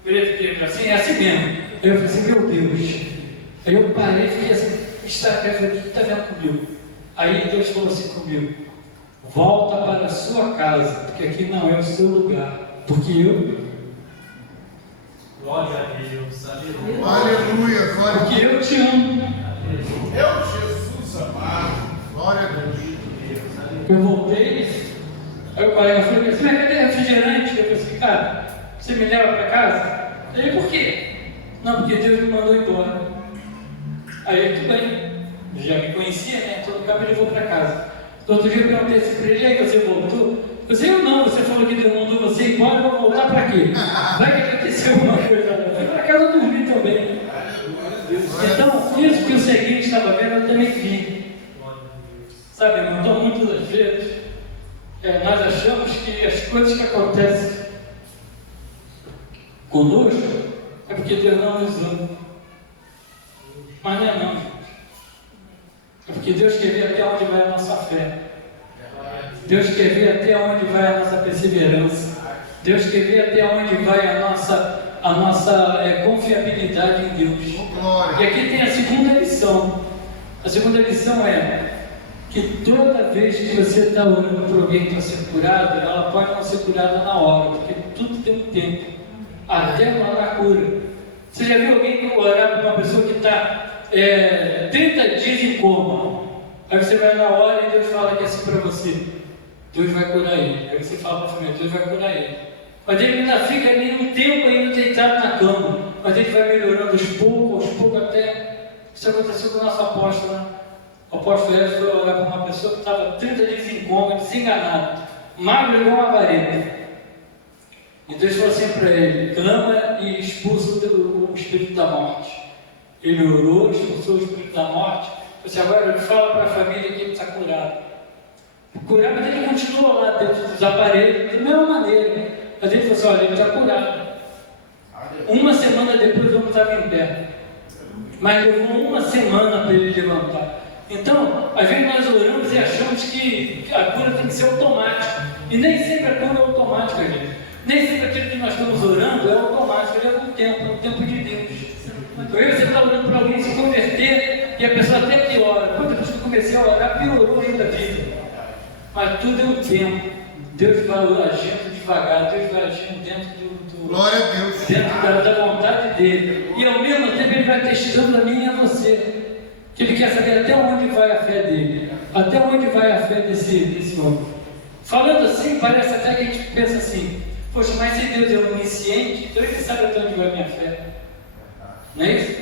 Eu fiquei assim, é assim mesmo. Aí eu falei assim: meu Deus. Aí eu parei e fiquei assim, falei: o que está vendo comigo? Aí Deus falou assim comigo: volta para a sua casa, porque aqui não é o seu lugar. Porque Glória a Deus. Aleluia. Aleluia. Glória a porque Deus. eu te amo. Jesus amado. Glória a Deus. Eu voltei, aí o colega falou: mas cadê refrigerante? Eu falei assim: cara, você me leva para casa? Aí, por quê? Não, porque Deus me mandou embora. Aí tudo bem, já me conhecia, né? Todo mundo me levou para casa. No outro dia eu perguntei assim para ele: aí você voltou? Eu disse: eu não, você falou que Deus mandou você embora, eu vou voltar para quê? Vai que aconteceu alguma coisa. Eu fui para casa dormir também. Então, isso que o ceguinho estava vendo, eu também vi. Sabe, irmão, então muitas das vezes nós achamos que as coisas que acontecem conosco é porque Deus não nos ama. Mas não é não, gente. É porque Deus quer ver até onde vai a nossa fé. Deus quer ver até onde vai a nossa perseverança. Deus quer ver até onde vai a nossa confiabilidade em Deus. Glória. E aqui tem a segunda lição. A segunda lição é que toda vez que você está orando por alguém para ser curado, ela pode não ser curada na hora, porque tudo tem um tempo, até uma cura. Você já viu alguém orar para uma pessoa que está 30 dias em coma? Aí você vai na hora e Deus fala que é assim para você: Deus vai curar ele. Aí você fala para a família: Deus vai curar ele. Mas ele ainda fica ali um tempo ainda deitado na cama. Mas ele vai melhorando aos poucos até. Isso aconteceu com o nosso apóstolo, né? O apóstolo Edson foi orar para uma pessoa que estava 30 dias em coma, desenganado, magro igual uma vareta. E Deus falou assim para ele: clama e expulsa o espírito da morte. Ele orou, expulsou o espírito da morte. Você agora fala para a família que ele está curado. Curado, mas ele continua lá dentro dos aparelhos, da mesma maneira. Mas ele falou assim: olha, ele está curado. Uma semana depois eu não estava em pé. Mas levou uma semana para ele levantar. Então, às vezes nós oramos e achamos que a cura tem que ser automática. E nem sempre a cura é automática, gente. Nem sempre aquilo que nós estamos orando é automático, ele é um tempo de Deus. Então, você está orando para alguém se converter e a pessoa até piora. Quando depois que eu comecei a orar, piorou ainda a vida. Mas tudo é um tempo. Deus vai agindo devagar, Deus vai agindo dentro Glória a Deus. dentro da vontade dele. E ao mesmo tempo ele vai testando a mim e a você. Que ele quer saber até onde vai a fé dele. Até onde vai a fé desse homem. Falando assim, parece até que a gente pensa assim: poxa, mas se Deus é onisciente, então ele sabe até onde vai a minha fé. Não é isso?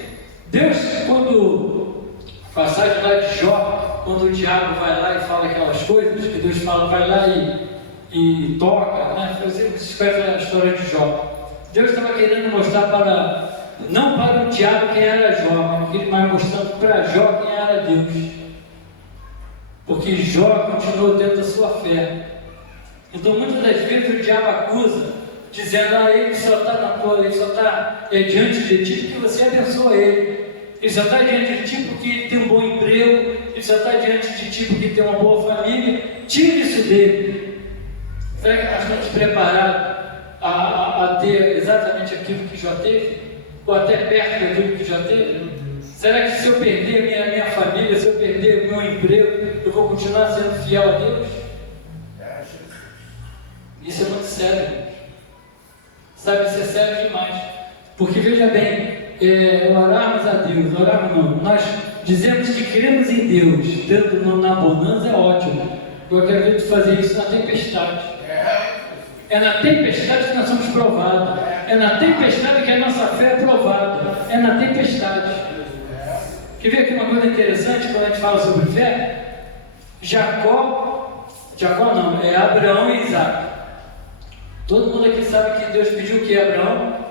Deus, quando a passagem lá de Jó, quando o diabo vai lá e fala aquelas coisas, que Deus fala, vai lá e toca, né? Você escreve a história de Jó. Deus estava querendo mostrar não para o diabo quem era Jó, mas mostrando para Jó quem era Deus. Porque Jó continuou dentro da sua fé. Então muitas das vezes o diabo acusa, dizendo: ele só está ele só está diante de ti porque você abençoa ele. Ele só está diante de ti porque ele tem um bom emprego. Ele só está diante de ti porque ele tem uma boa família. Tira isso dele. Será que nós estamos preparados a ter exatamente aquilo que Jó teve? Ou até perto daquilo que já teve? Será que se eu perder a minha família, se eu perder o meu emprego, eu vou continuar sendo fiel a Deus? Isso é muito sério. Sabe, isso é sério demais. Porque veja bem, orarmos a Deus, nós dizemos que cremos em Deus, dentro na bonança é ótimo. Eu quero ver tu fazer isso na tempestade. É na tempestade que nós somos provados. É na tempestade que a nossa fé é provada. É na tempestade. Quer ver aqui uma coisa interessante quando a gente fala sobre fé? Jacó não, é Abraão e Isaac. Todo mundo aqui sabe que Deus pediu o que a Abraão?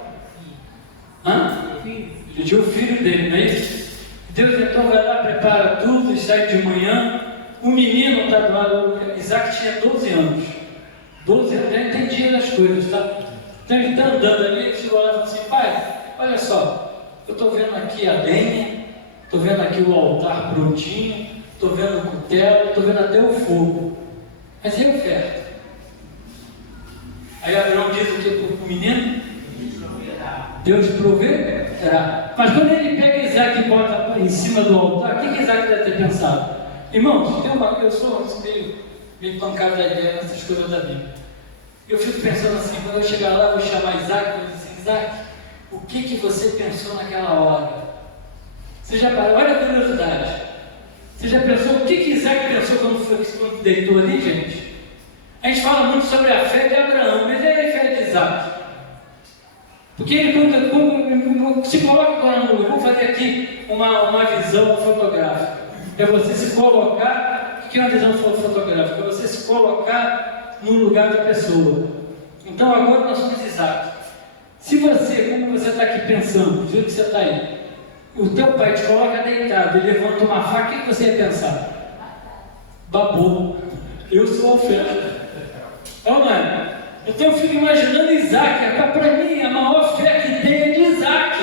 Pediu o filho dele, não é isso? Deus então vai lá, prepara tudo e sai de manhã. O menino está do lado, Isaac tinha 12 anos. 12 anos, já entendia das coisas, tá? Então ele está andando ali, ele chegou lá e falou assim: pai, olha só, eu estou vendo aqui a lenha, estou vendo aqui o altar prontinho, estou vendo o cutelo, estou vendo até o fogo. Mas e a oferta? Aí Abraão diz o que para o menino? Deus proverá. Mas quando ele pega Isaac e bota em cima do altar, o que Isaac deve ter pensado? Irmãos, eu sou meio pancada da ideia nessas coisas da Bíblia. Eu fico pensando assim: quando eu chegar lá, eu vou chamar Isaac e vou dizer assim: Isaac, o que você pensou naquela hora? Você já parou? Olha a curiosidade. Você já pensou o que Isaac pensou quando deitou ali, gente? A gente fala muito sobre a fé de Abraão, mas é a fé de Isaac. Porque ele, quando se coloca agora, vamos fazer aqui uma visão fotográfica. É você se colocar. O que é uma visão fotográfica? É você se colocar no lugar da pessoa. Então agora nós somos Isaac. Se você, como você está aqui pensando, do jeito que você está aí, o teu pai te coloca deitado e levanta uma faca, o que você ia pensar? Babou. Eu sou a oferta. Não é? Então eu fico imaginando Isaac. Para mim, a maior fé que tem é de Isaac.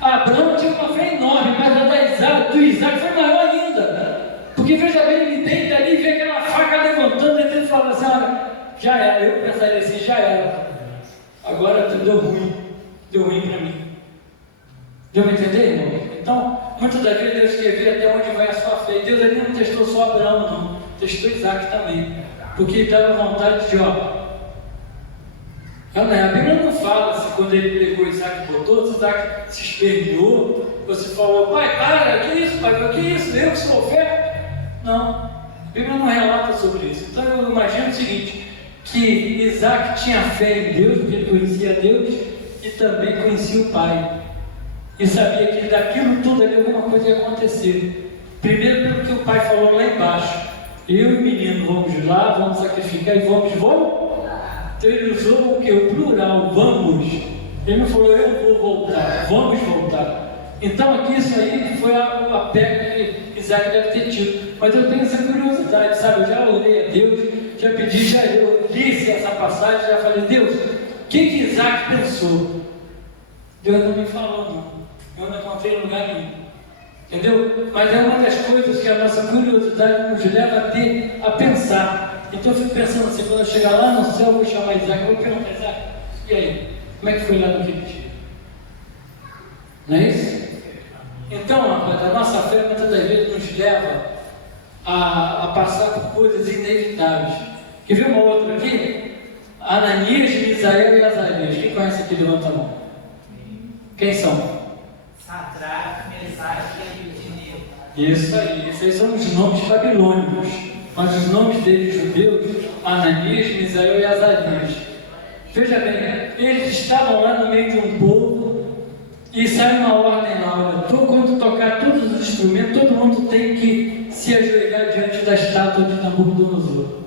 Abraão tinha uma fé enorme, mas a do Isaac foi maior ainda. Porque veja bem, ele deita ali e vê aquela faca levantando, e ele fala assim: olha, já era. Eu pensaria assim: já era. Agora deu ruim para mim. Deu para entender, irmão? Então, muitas das vezes Deus quer ver até onde vai a sua fé. E Deus ali não testou só Abraão, não. Testou Isaac também. Porque ele estava à vontade de Jó. A Bíblia não fala se quando ele pegou Isaac e botou, Isaac se esperneou, você falou, pai, para, que isso, pai, que isso, eu que sou oferta? Não, a Bíblia não relata sobre isso. Então eu imagino o seguinte, que Isaac tinha fé em Deus, porque ele conhecia Deus e também conhecia o pai. E sabia que daquilo tudo ali alguma coisa ia acontecer. Primeiro pelo que o pai falou lá embaixo. Eu e o menino vamos lá, vamos sacrificar e vamos voltar. Então ele usou o que? O plural, vamos. Ele não falou eu vou voltar, vamos voltar. Então aqui isso aí foi a pega que Isaac deve ter tido. Mas eu tenho essa curiosidade, sabe? Eu já orei a Deus, já pedi, já eu li essa passagem, já falei, Deus, o que Isaac pensou? Deus não me falou, não. Eu não encontrei em lugar nenhum. Entendeu? Mas é uma das coisas que a nossa curiosidade nos leva a pensar. Então eu fico pensando assim, quando eu chegar lá no céu, eu vou chamar Isaac, eu vou perguntar, Isaac, e aí? Como é que foi lá naquele dia? Não é isso? Então, rapaz, a nossa fé muitas das vezes nos leva a passar por coisas inevitáveis. Quer ver uma outra aqui? Ananias, Misael e Azarias. Quem conhece aqui? Levanta a mão. Quem são? Sadraque, Mesaque e Abednego. Isso aí, esses são os nomes babilônicos, mas os nomes deles judeus, Ananias, Misael e Azarias. Veja bem, eles estavam lá no meio de um povo e saiu uma ordem lá, olha, quando tocar todos os instrumentos, todo mundo tem que se ajoelhar diante da estátua de Nabucodonosor.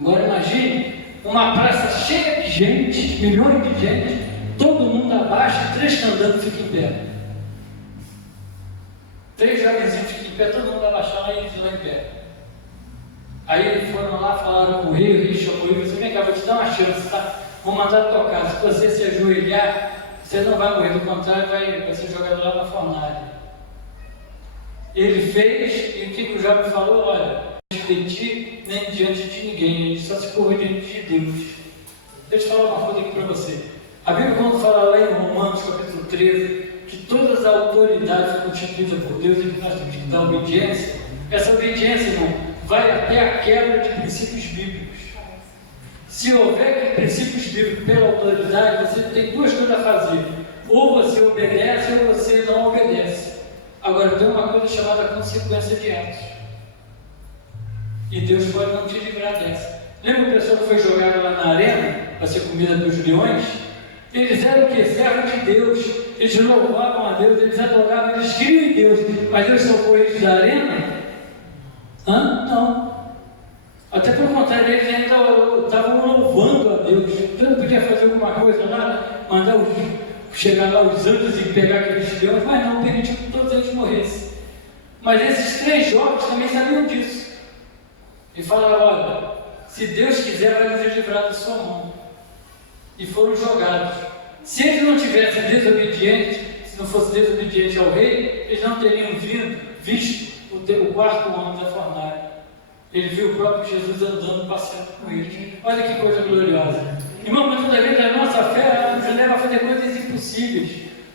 Agora imagine uma praça cheia de gente, milhões de gente, todo mundo abaixa, 3 candangos ficam em pé. 3 jovenzinhos ficam em pé, todo mundo abaixando e eles lá em pé. Aí eles foram lá, falaram com o rei chamou ele e disse, vem cá, vou te dar uma chance, tá? Vou mandar tocar, se você se ajoelhar, você não vai morrer, do contrário, vai ser jogado lá na fornalha. Ele fez, e o que o jovem falou? Olha, não de ti, nem diante de ninguém, ele só se curva diante de Deus. Deixa eu falar uma coisa aqui para você. A Bíblia, quando fala lá em Romanos, capítulo 13, que todas as autoridades são constituídas por Deus e que nós temos que dar obediência, essa obediência, irmão, vai até a quebra de princípios bíblicos. Se houver princípios bíblicos pela autoridade, você tem 2 coisas a fazer. Ou você obedece ou você não obedece. Agora, tem uma coisa chamada consequência de atos. E Deus pode não te livrar dessa. Lembra a pessoa que foi jogada lá na arena para ser comida dos leões? Eles eram o que? Servos de Deus. Eles louvavam a Deus, eles adoravam, eles criam em Deus. Mas Deus salvou eles da arena? Não. Até pelo contrário, eles ainda estavam louvando a Deus. Deus não podia fazer alguma coisa lá, mandar chegar lá os anjos e pegar aqueles leões, mas não, permitiu que todos eles morressem. Mas esses 3 jovens também sabiam disso. E falaram, olha, se Deus quiser, vai nos livrar da sua mão. E foram jogados. Se eles não tivessem desobedientes, se não fosse desobediente ao rei, eles não teriam visto o 4º ano da fornalha. Ele viu o próprio Jesus andando, passeando com eles. Olha que coisa gloriosa. Irmão, muitas das vezes a nossa fé nos leva a fazer coisas impossíveis.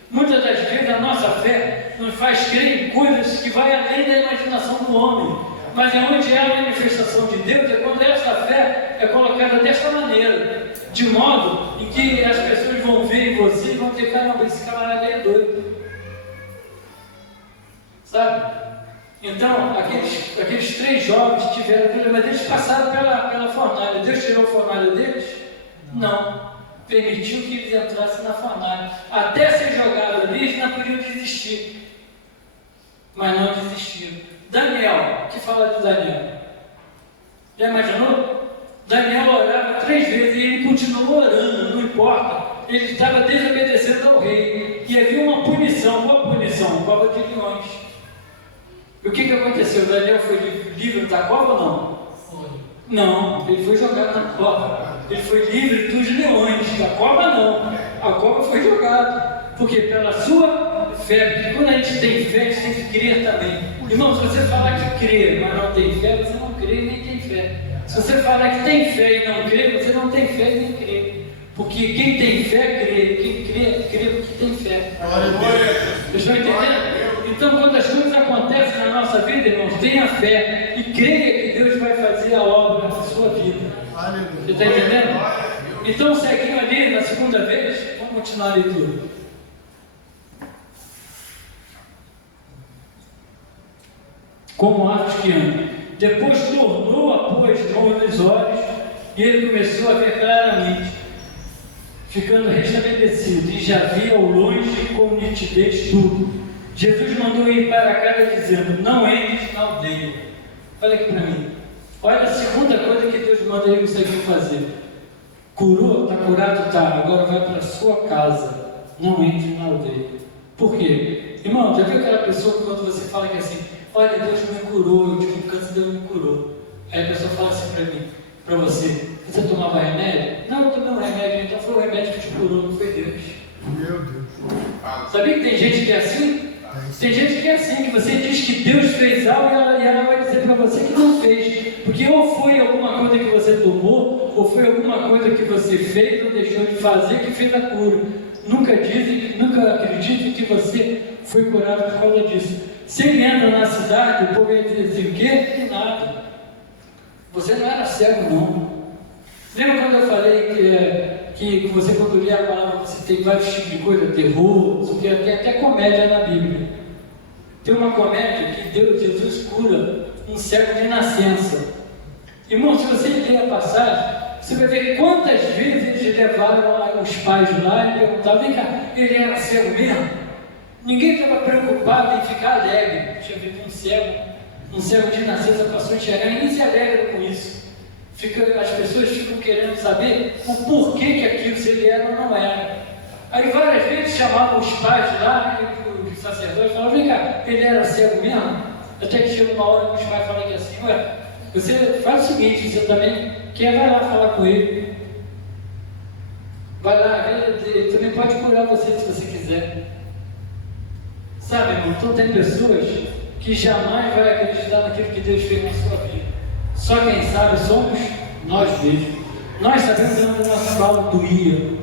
Muitas das vezes a nossa fé nos faz crer em coisas que vai além da imaginação do homem. Mas é onde é a manifestação de Deus, é quando essa fé é colocada desta maneira, de modo em que as pessoas vão ver em você e vão ter, caramba, esse camarada é doido. Sabe? Então, aqueles 3 jovens tiveram aquilo, mas eles passaram pela fornalha. Deus tirou a fornalha deles? Não. Permitiu que eles entrassem na fornalha. Até ser jogado ali, eles não podiam desistir. Mas não desistiram. Daniel, o que fala de Daniel? Já imaginou? Daniel orava 3 vezes e ele continuou orando, não importa. Ele estava desobedecendo ao rei. E havia uma punição, qual punição? Cova de leões. E o que aconteceu? Daniel foi livre da cova ou não? Não, ele foi jogado na cova. Ele foi livre dos leões, da cova não. A cova foi jogada. Porque pela sua fé, porque quando a gente tem fé, a gente tem que crer também. Irmão, se você falar que crê, mas não tem fé, você não crê nem tem fé. Se você falar que tem fé e não crê, você não tem fé e nem crê. Porque quem tem fé, crê. Quem crê, crê porque tem fé. Vocês estão entendendo? Então, quando as coisas acontecem na nossa vida, irmãos, tenha fé e creia que Deus vai fazer a obra na sua vida. Você está entendendo? Então, o ceguinho ali, na segunda vez, vamos continuar a leitura. Como aves que andam. Depois tornou a pôr as mãos nos olhos e ele começou a ver claramente, ficando restabelecido, e já via ao longe com nitidez tudo. Jesus mandou ir para casa dizendo: não entres na aldeia. Olha aqui para mim. Olha a segunda coisa que Deus manda ele conseguir fazer. Curou? Está curado? Está. Agora vai para a sua casa. Não entre na aldeia. Por quê? Irmão, já viu aquela pessoa que quando você fala que assim, olha, Deus me curou, eu tive um câncer, Deus me curou. Aí a pessoa fala assim para mim, para você: você tomava remédio? Não, eu tomei um remédio, então foi o remédio que te curou, não foi Deus. Meu Deus. Sabia que tem gente que é assim? Tem gente que é assim, que você diz que Deus fez algo e ela vai dizer para você que não fez. Porque ou foi alguma coisa que você tomou, ou foi alguma coisa que você fez ou deixou de fazer que fez a cura. Nunca acreditem que você foi curado por causa disso. Se ele entra na cidade, o povo ia dizer assim: o quê? Que nada. Você não era cego, não. Lembra quando eu falei que você, quando lê a palavra, você tem vários tipos de coisa, terror, tem até comédia na Bíblia. Tem uma comédia que Jesus cura um cego de nascença. Irmão, se você ler a passagem, você vai ver quantas vezes eles levaram os pais lá e perguntavam: vem cá, ele era cego mesmo? Ninguém estava preocupado em ficar alegre. Deixa eu ver, um cego de nascença passou a enxergar, e ninguém se alegra com isso. As pessoas ficam querendo saber o porquê que aquilo, se ele era ou não era. Aí várias vezes chamavam os pais lá, os sacerdotes, falavam: vem cá, ele era cego mesmo? Até que chega uma hora que os pais falam que assim: ué, você faz o seguinte, você também vai lá falar com ele. Vai lá, ele também pode curar você se você quiser. Sabe, irmão, então tem pessoas que jamais vai acreditar naquilo que Deus fez na sua vida. Só quem sabe somos nós mesmos. Nós sabemos onde a nossa alma doía.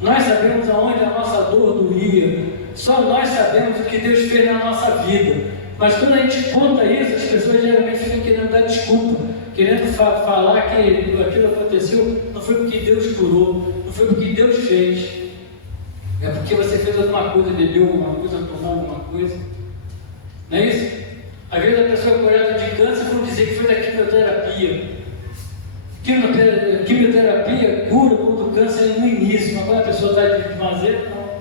Nós sabemos aonde a nossa dor doía. Só nós sabemos o que Deus fez na nossa vida. Mas quando a gente conta isso, as pessoas geralmente ficam querendo dar desculpa, querendo falar que aquilo aconteceu, não foi porque Deus curou, não foi porque Deus fez. É porque você fez alguma coisa, bebeu alguma coisa, tomou alguma coisa. Não é isso? Às vezes a pessoa curada de câncer vão dizer que foi da quimioterapia. Quimioterapia cura quando o câncer é no início, mas quando a pessoa está de mazela, não.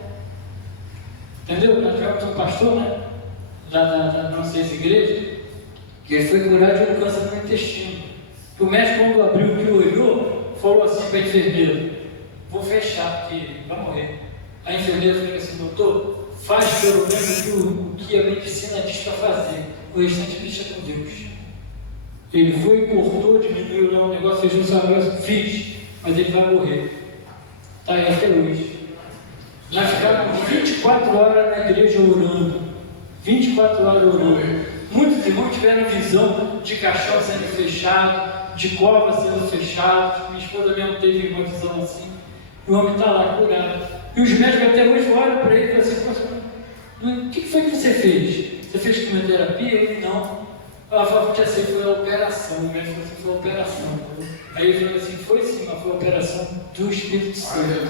Entendeu? Nós tivemos um pastor, né? Da nossa igreja, que ele foi curado de um câncer no intestino. O médico, quando abriu o que olhou, falou assim para a enfermeira: vou fechar, porque vai morrer. A enfermeira falou assim: doutor, faz pelo menos o que a medicina diz para fazer, o restante deixa com Deus. Ele foi, cortou, diminuiu lá o negócio, fez um salário, fiz, mas ele vai morrer. Está aí até hoje. Nós ficamos 24 horas na igreja orando. 24 horas orando. Muitos irmãos tiveram visão de caixão sendo fechado, de cova sendo fechado. Minha esposa mesmo teve uma visão assim. O homem está lá curado. E os médicos até hoje olham para ele e falam assim: o que foi que você fez? Você fez quimioterapia? Ele não. Ela falou que assim, foi a operação. O médico falou assim: foi a operação. Aí ele falou assim: foi sim, mas foi a operação do Espírito Santo.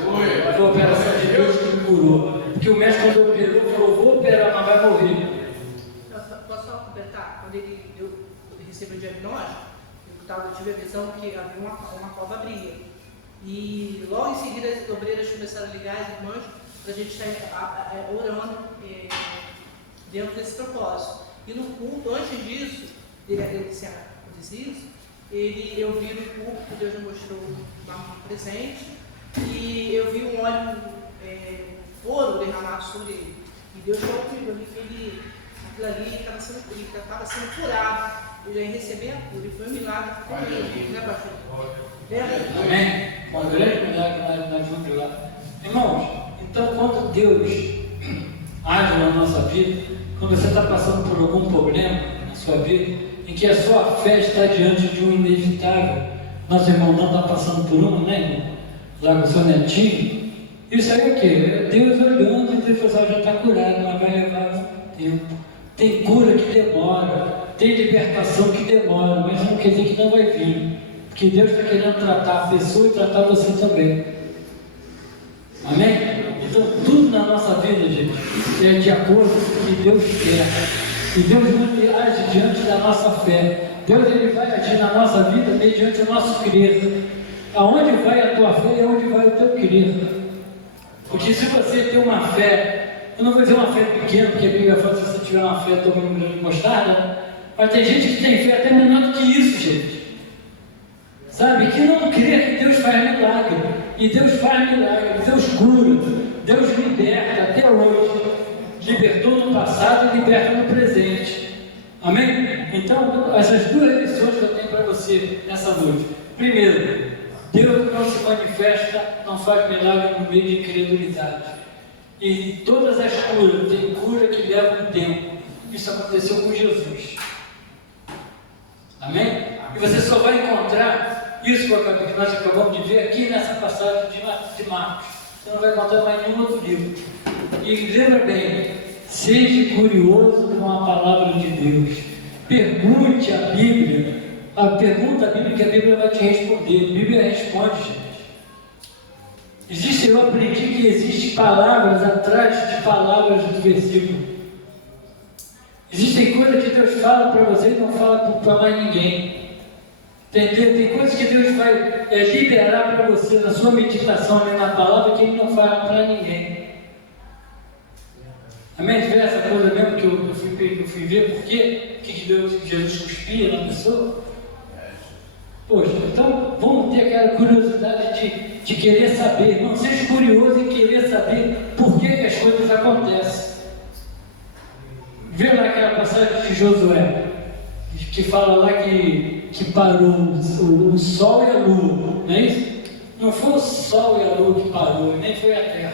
Foi a operação de Deus que me curou. Porque o médico, quando operou, falou: vou operar, mas vai morrer. Posso só completar? Quando ele recebeu o diagnóstico, eu tive a visão que havia uma cova abria. E logo em seguida as obreiras começaram a ligar as irmãs para a gente estar orando dentro desse propósito. E no culto, antes disso, eu vi no culto que Deus me mostrou lá presente, e eu vi um óleo ouro derramado sobre ele. E Deus falou comigo ali que aquilo ali estava sendo curado. Eu já ia receber a cura, e foi um milagre comigo, né, pastor? Amém? Um grande milagre nós vamos lá. Irmãos, então quando Deus age na nossa vida, quando você está passando por algum problema na sua vida, em que a sua fé está diante de um inevitável, nosso irmão não está passando por uma, né, irmão? Lá com o seu netinho, isso aí é o quê? É Deus olhando e dizendo: já está curado, mas vai levar um tempo. Tem cura que demora, tem libertação que demora, mas não quer dizer que não vai vir. Porque Deus está querendo tratar a pessoa e tratar você também. Amém? Então, tudo na nossa vida, gente, é de acordo com o que Deus quer. E Deus não age diante da nossa fé. Deus ele vai agir na nossa vida mediante o nosso crer. Aonde vai a tua fé e aonde vai o teu crer. Porque se você tem uma fé, eu não vou dizer uma fé pequena, porque a Bíblia fala que se você tiver uma fé tão grande de mostarda, mas tem gente que tem fé até menor do que isso, gente. Sabe, que não crê que Deus faz milagre. E Deus faz milagre, Deus cura, Deus liberta até hoje. Libertou no passado e liberta no presente. Amém? Então, essas duas lições que eu tenho para você nessa noite. Primeiro, Deus não se manifesta, não faz milagre no meio de incredulidade. E todas as curas, tem cura que leva um tempo. Isso aconteceu com Jesus. Amém? E você só vai encontrar isso que nós acabamos de ver aqui nessa passagem de Marcos. Você não vai encontrar mais nenhum outro livro. E lembra bem, seja curioso com a palavra de Deus. Pergunte a Bíblia. Pergunta a Bíblia que a Bíblia vai te responder. A Bíblia responde, gente. Eu aprendi que existem palavras atrás de palavras do versículo. Existem coisas que Deus fala para você e não fala para mais ninguém. Entendeu? Tem coisas que Deus vai liberar para você na sua meditação, na palavra, que Ele não fala para ninguém. Amém? Tiver essa coisa mesmo que eu fui ver, por quê? O que Jesus cuspia na pessoa? Poxa, então vamos ter aquela curiosidade de querer saber. Irmão, seja curioso em querer saber por que as coisas acontecem. Vê lá aquela passagem de Josué, que fala lá que parou o sol e a lua, não é isso? Não foi o sol e a lua que parou, nem foi a terra.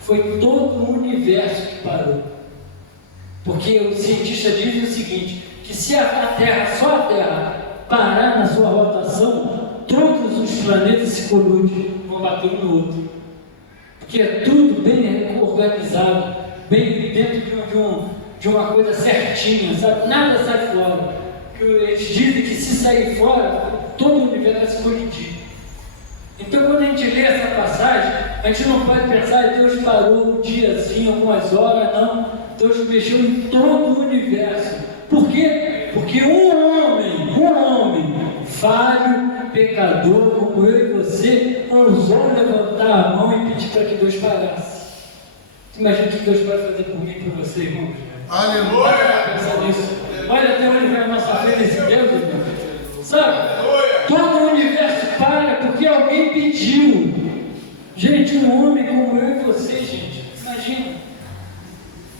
Foi todo o universo que parou. Porque os cientistas dizem o seguinte, que se a Terra, só a Terra, parar na sua rotação, todos os planetas se coludem, vão bater um no outro. Porque é tudo bem organizado, bem dentro de uma coisa certinha, sabe? Nada sai fora. Eles dizem que se sair fora, todo o universo vai se colidir. Então, quando a gente lê essa passagem, a gente não pode pensar que Deus parou um diazinho, algumas horas, não. Deus mexeu em todo o universo. Por quê? Porque um homem falho, pecador, como eu e você, ousou levantar a mão e pedir para que Deus parasse. Imagina o que Deus pode fazer por mim e por você, irmão. Aleluia! Olha até onde vai a nossa fé nesse Deus, irmão. Sabe? Todo o universo para porque alguém pediu. Gente, um homem como eu e você, gente, imagina.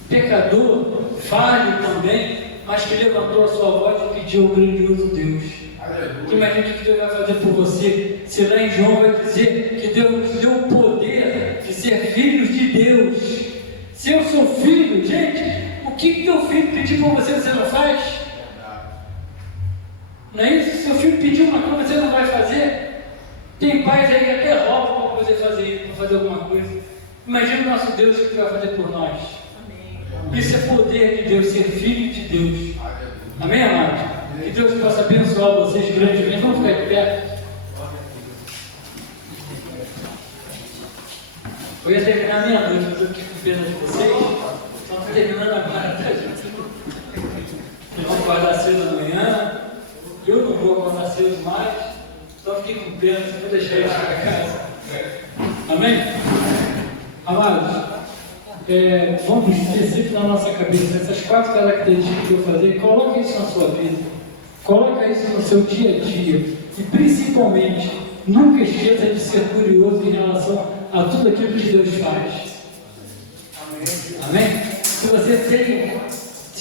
Pecador, falho também, mas que levantou a sua voz e pediu ao grandioso Deus. Imagina o que Deus vai fazer por você. Se lá em João vai dizer que Deus nos deu o poder de ser filhos de Deus. Se eu sou filho, gente, o que teu filho pedir por você, você não faz? Não é isso? Se seu filho pedir uma coisa, você não vai fazer? Tem pais aí que até roubam para poder fazer isso, para fazer alguma coisa. Imagina o nosso Deus, o que vai fazer por nós. Isso é poder de Deus, ser filho de Deus. Amém, amados? Que Deus possa abençoar vocês grandemente. Vamos ficar de pé. Eu ia terminar meia-noite, mas eu fiquei com pena de vocês. Então estou terminando agora, tá, gente? Vocês vão acordar cedo amanhã. Eu não vou acordar cedo mais. Então fiquei com pena, vou deixar eles para casa. Amém? Amados, vamos esquecer na nossa cabeça essas 4 características que eu falei. Coloque isso na sua vida. Coloque isso no seu dia a dia. E principalmente, nunca esqueça de ser curioso em relação a tudo aquilo que Deus faz. Amém? Se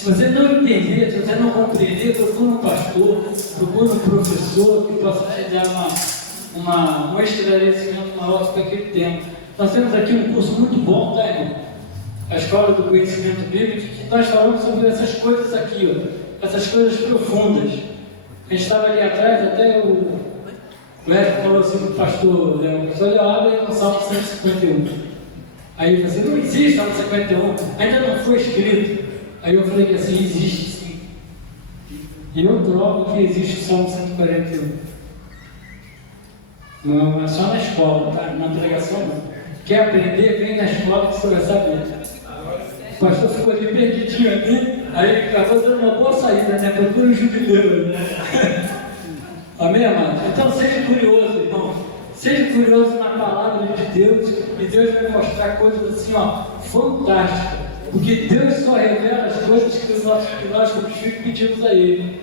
você não entender, se você não compreender, procure um pastor, procure um professor que possa te dar um esclarecimento maior sobre aquele tema. Nós temos aqui um curso muito bom, tá, irmão? A Escola do Conhecimento Bíblico, que nós falamos sobre essas coisas aqui, ó, essas coisas profundas. A gente estava ali atrás, até o Eric falou assim para o pastor Léo, abre no Salmo 151. Aí ele falou assim, não existe Salmo 51, ainda não foi escrito. Aí eu falei que assim, existe sim. E eu provo que existe o Salmo 141. Não é só na escola, tá? Na pregação não. Quer aprender, vem na escola que você vai saber. O pastor ficou ali perdidinho ali, aí ele acabou dando uma boa saída, né? Procura o jubileu, né? Amém, amado? Então seja curioso, irmão. Seja curioso na palavra de Deus e Deus vai mostrar coisas assim, ó, fantásticas. Porque Deus só revela as coisas que nós pedimos a Ele.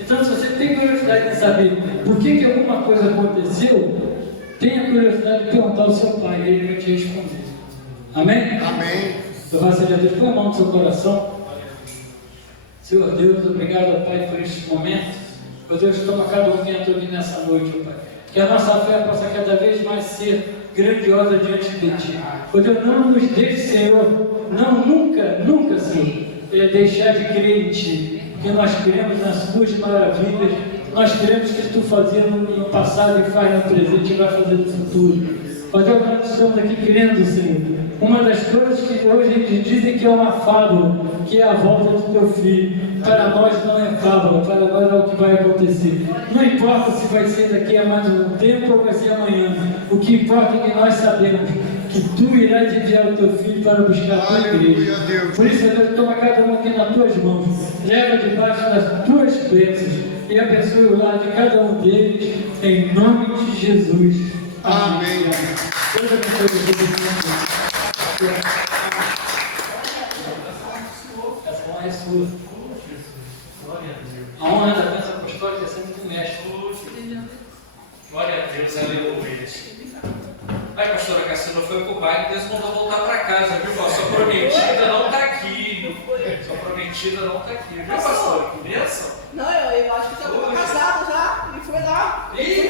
Então, se você tem curiosidade de saber por que alguma coisa aconteceu, tenha curiosidade de perguntar ao seu pai e ele vai te responder. Amém? Amém. Louvado seja Deus. Põe a mão no seu coração. Senhor Deus, obrigado, Pai, por estes momentos. Ó Deus, toma cada um dentro aqui nessa noite, ó Pai. Que a nossa fé possa cada vez mais ser grandiosa diante de Ti. Ó Deus, não nos deixe, Senhor, nunca, Senhor, deixar de crer em Ti. Porque nós cremos nas Tuas maravilhas, nós cremos que Tu fazia no passado e faz no presente e vai fazer no futuro. Ó Deus, nós estamos aqui crendo, Senhor. Uma das coisas que hoje eles dizem que é uma fábula, que é a volta do Teu Filho. Para nós não é fábula, para nós é o que vai acontecer. Não importa se vai ser daqui a mais um tempo ou vai ser amanhã. O que importa é que nós sabemos que Tu irás enviar o Teu Filho para buscar a Tua igreja. Por isso, Deus, toma cada um aqui nas Tuas mãos. Leva debaixo das Tuas bênçãos e abençoe o lar de cada um deles, em nome de Jesus. Amém. Deus abençoe você. Essa honra é sua. A honra da bênção apostólica é sempre do mestre. Glória a Deus, aleluia. Aí, pastora Cassila foi pro baile e Deus mandou voltar para casa, viu? Sua prometida não está aqui. Sua prometida não está aqui. Viu, pastora? Que bênção? Não, eu acho que já estava casado já. E foi lá. Ih,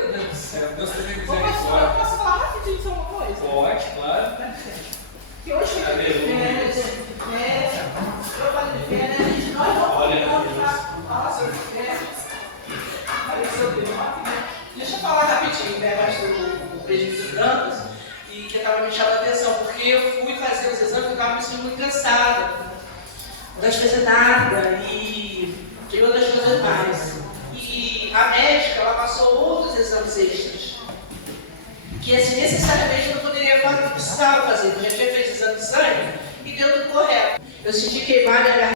meu Deus do céu. Deus também Ô, pastor, eu posso falar rapidinho só uma coisa? Pode, claro. Que hoje eu vale de férias, a gente nós vamos falar sobre férias. Deixa eu falar rapidinho, né, pastor, o presbítero Dantas, e que estava me chamando a atenção, porque eu fui fazer os exames e estava me sentindo muito cansada. Não gosto de fazer nada e tem outras coisas mais. E a médica, ela passou outros exames extras. Que assim, necessariamente eu não poderia fazer, não precisava fazer, eu já tinha feito exame de sangue e deu tudo correto. Eu senti queimar minha garganta.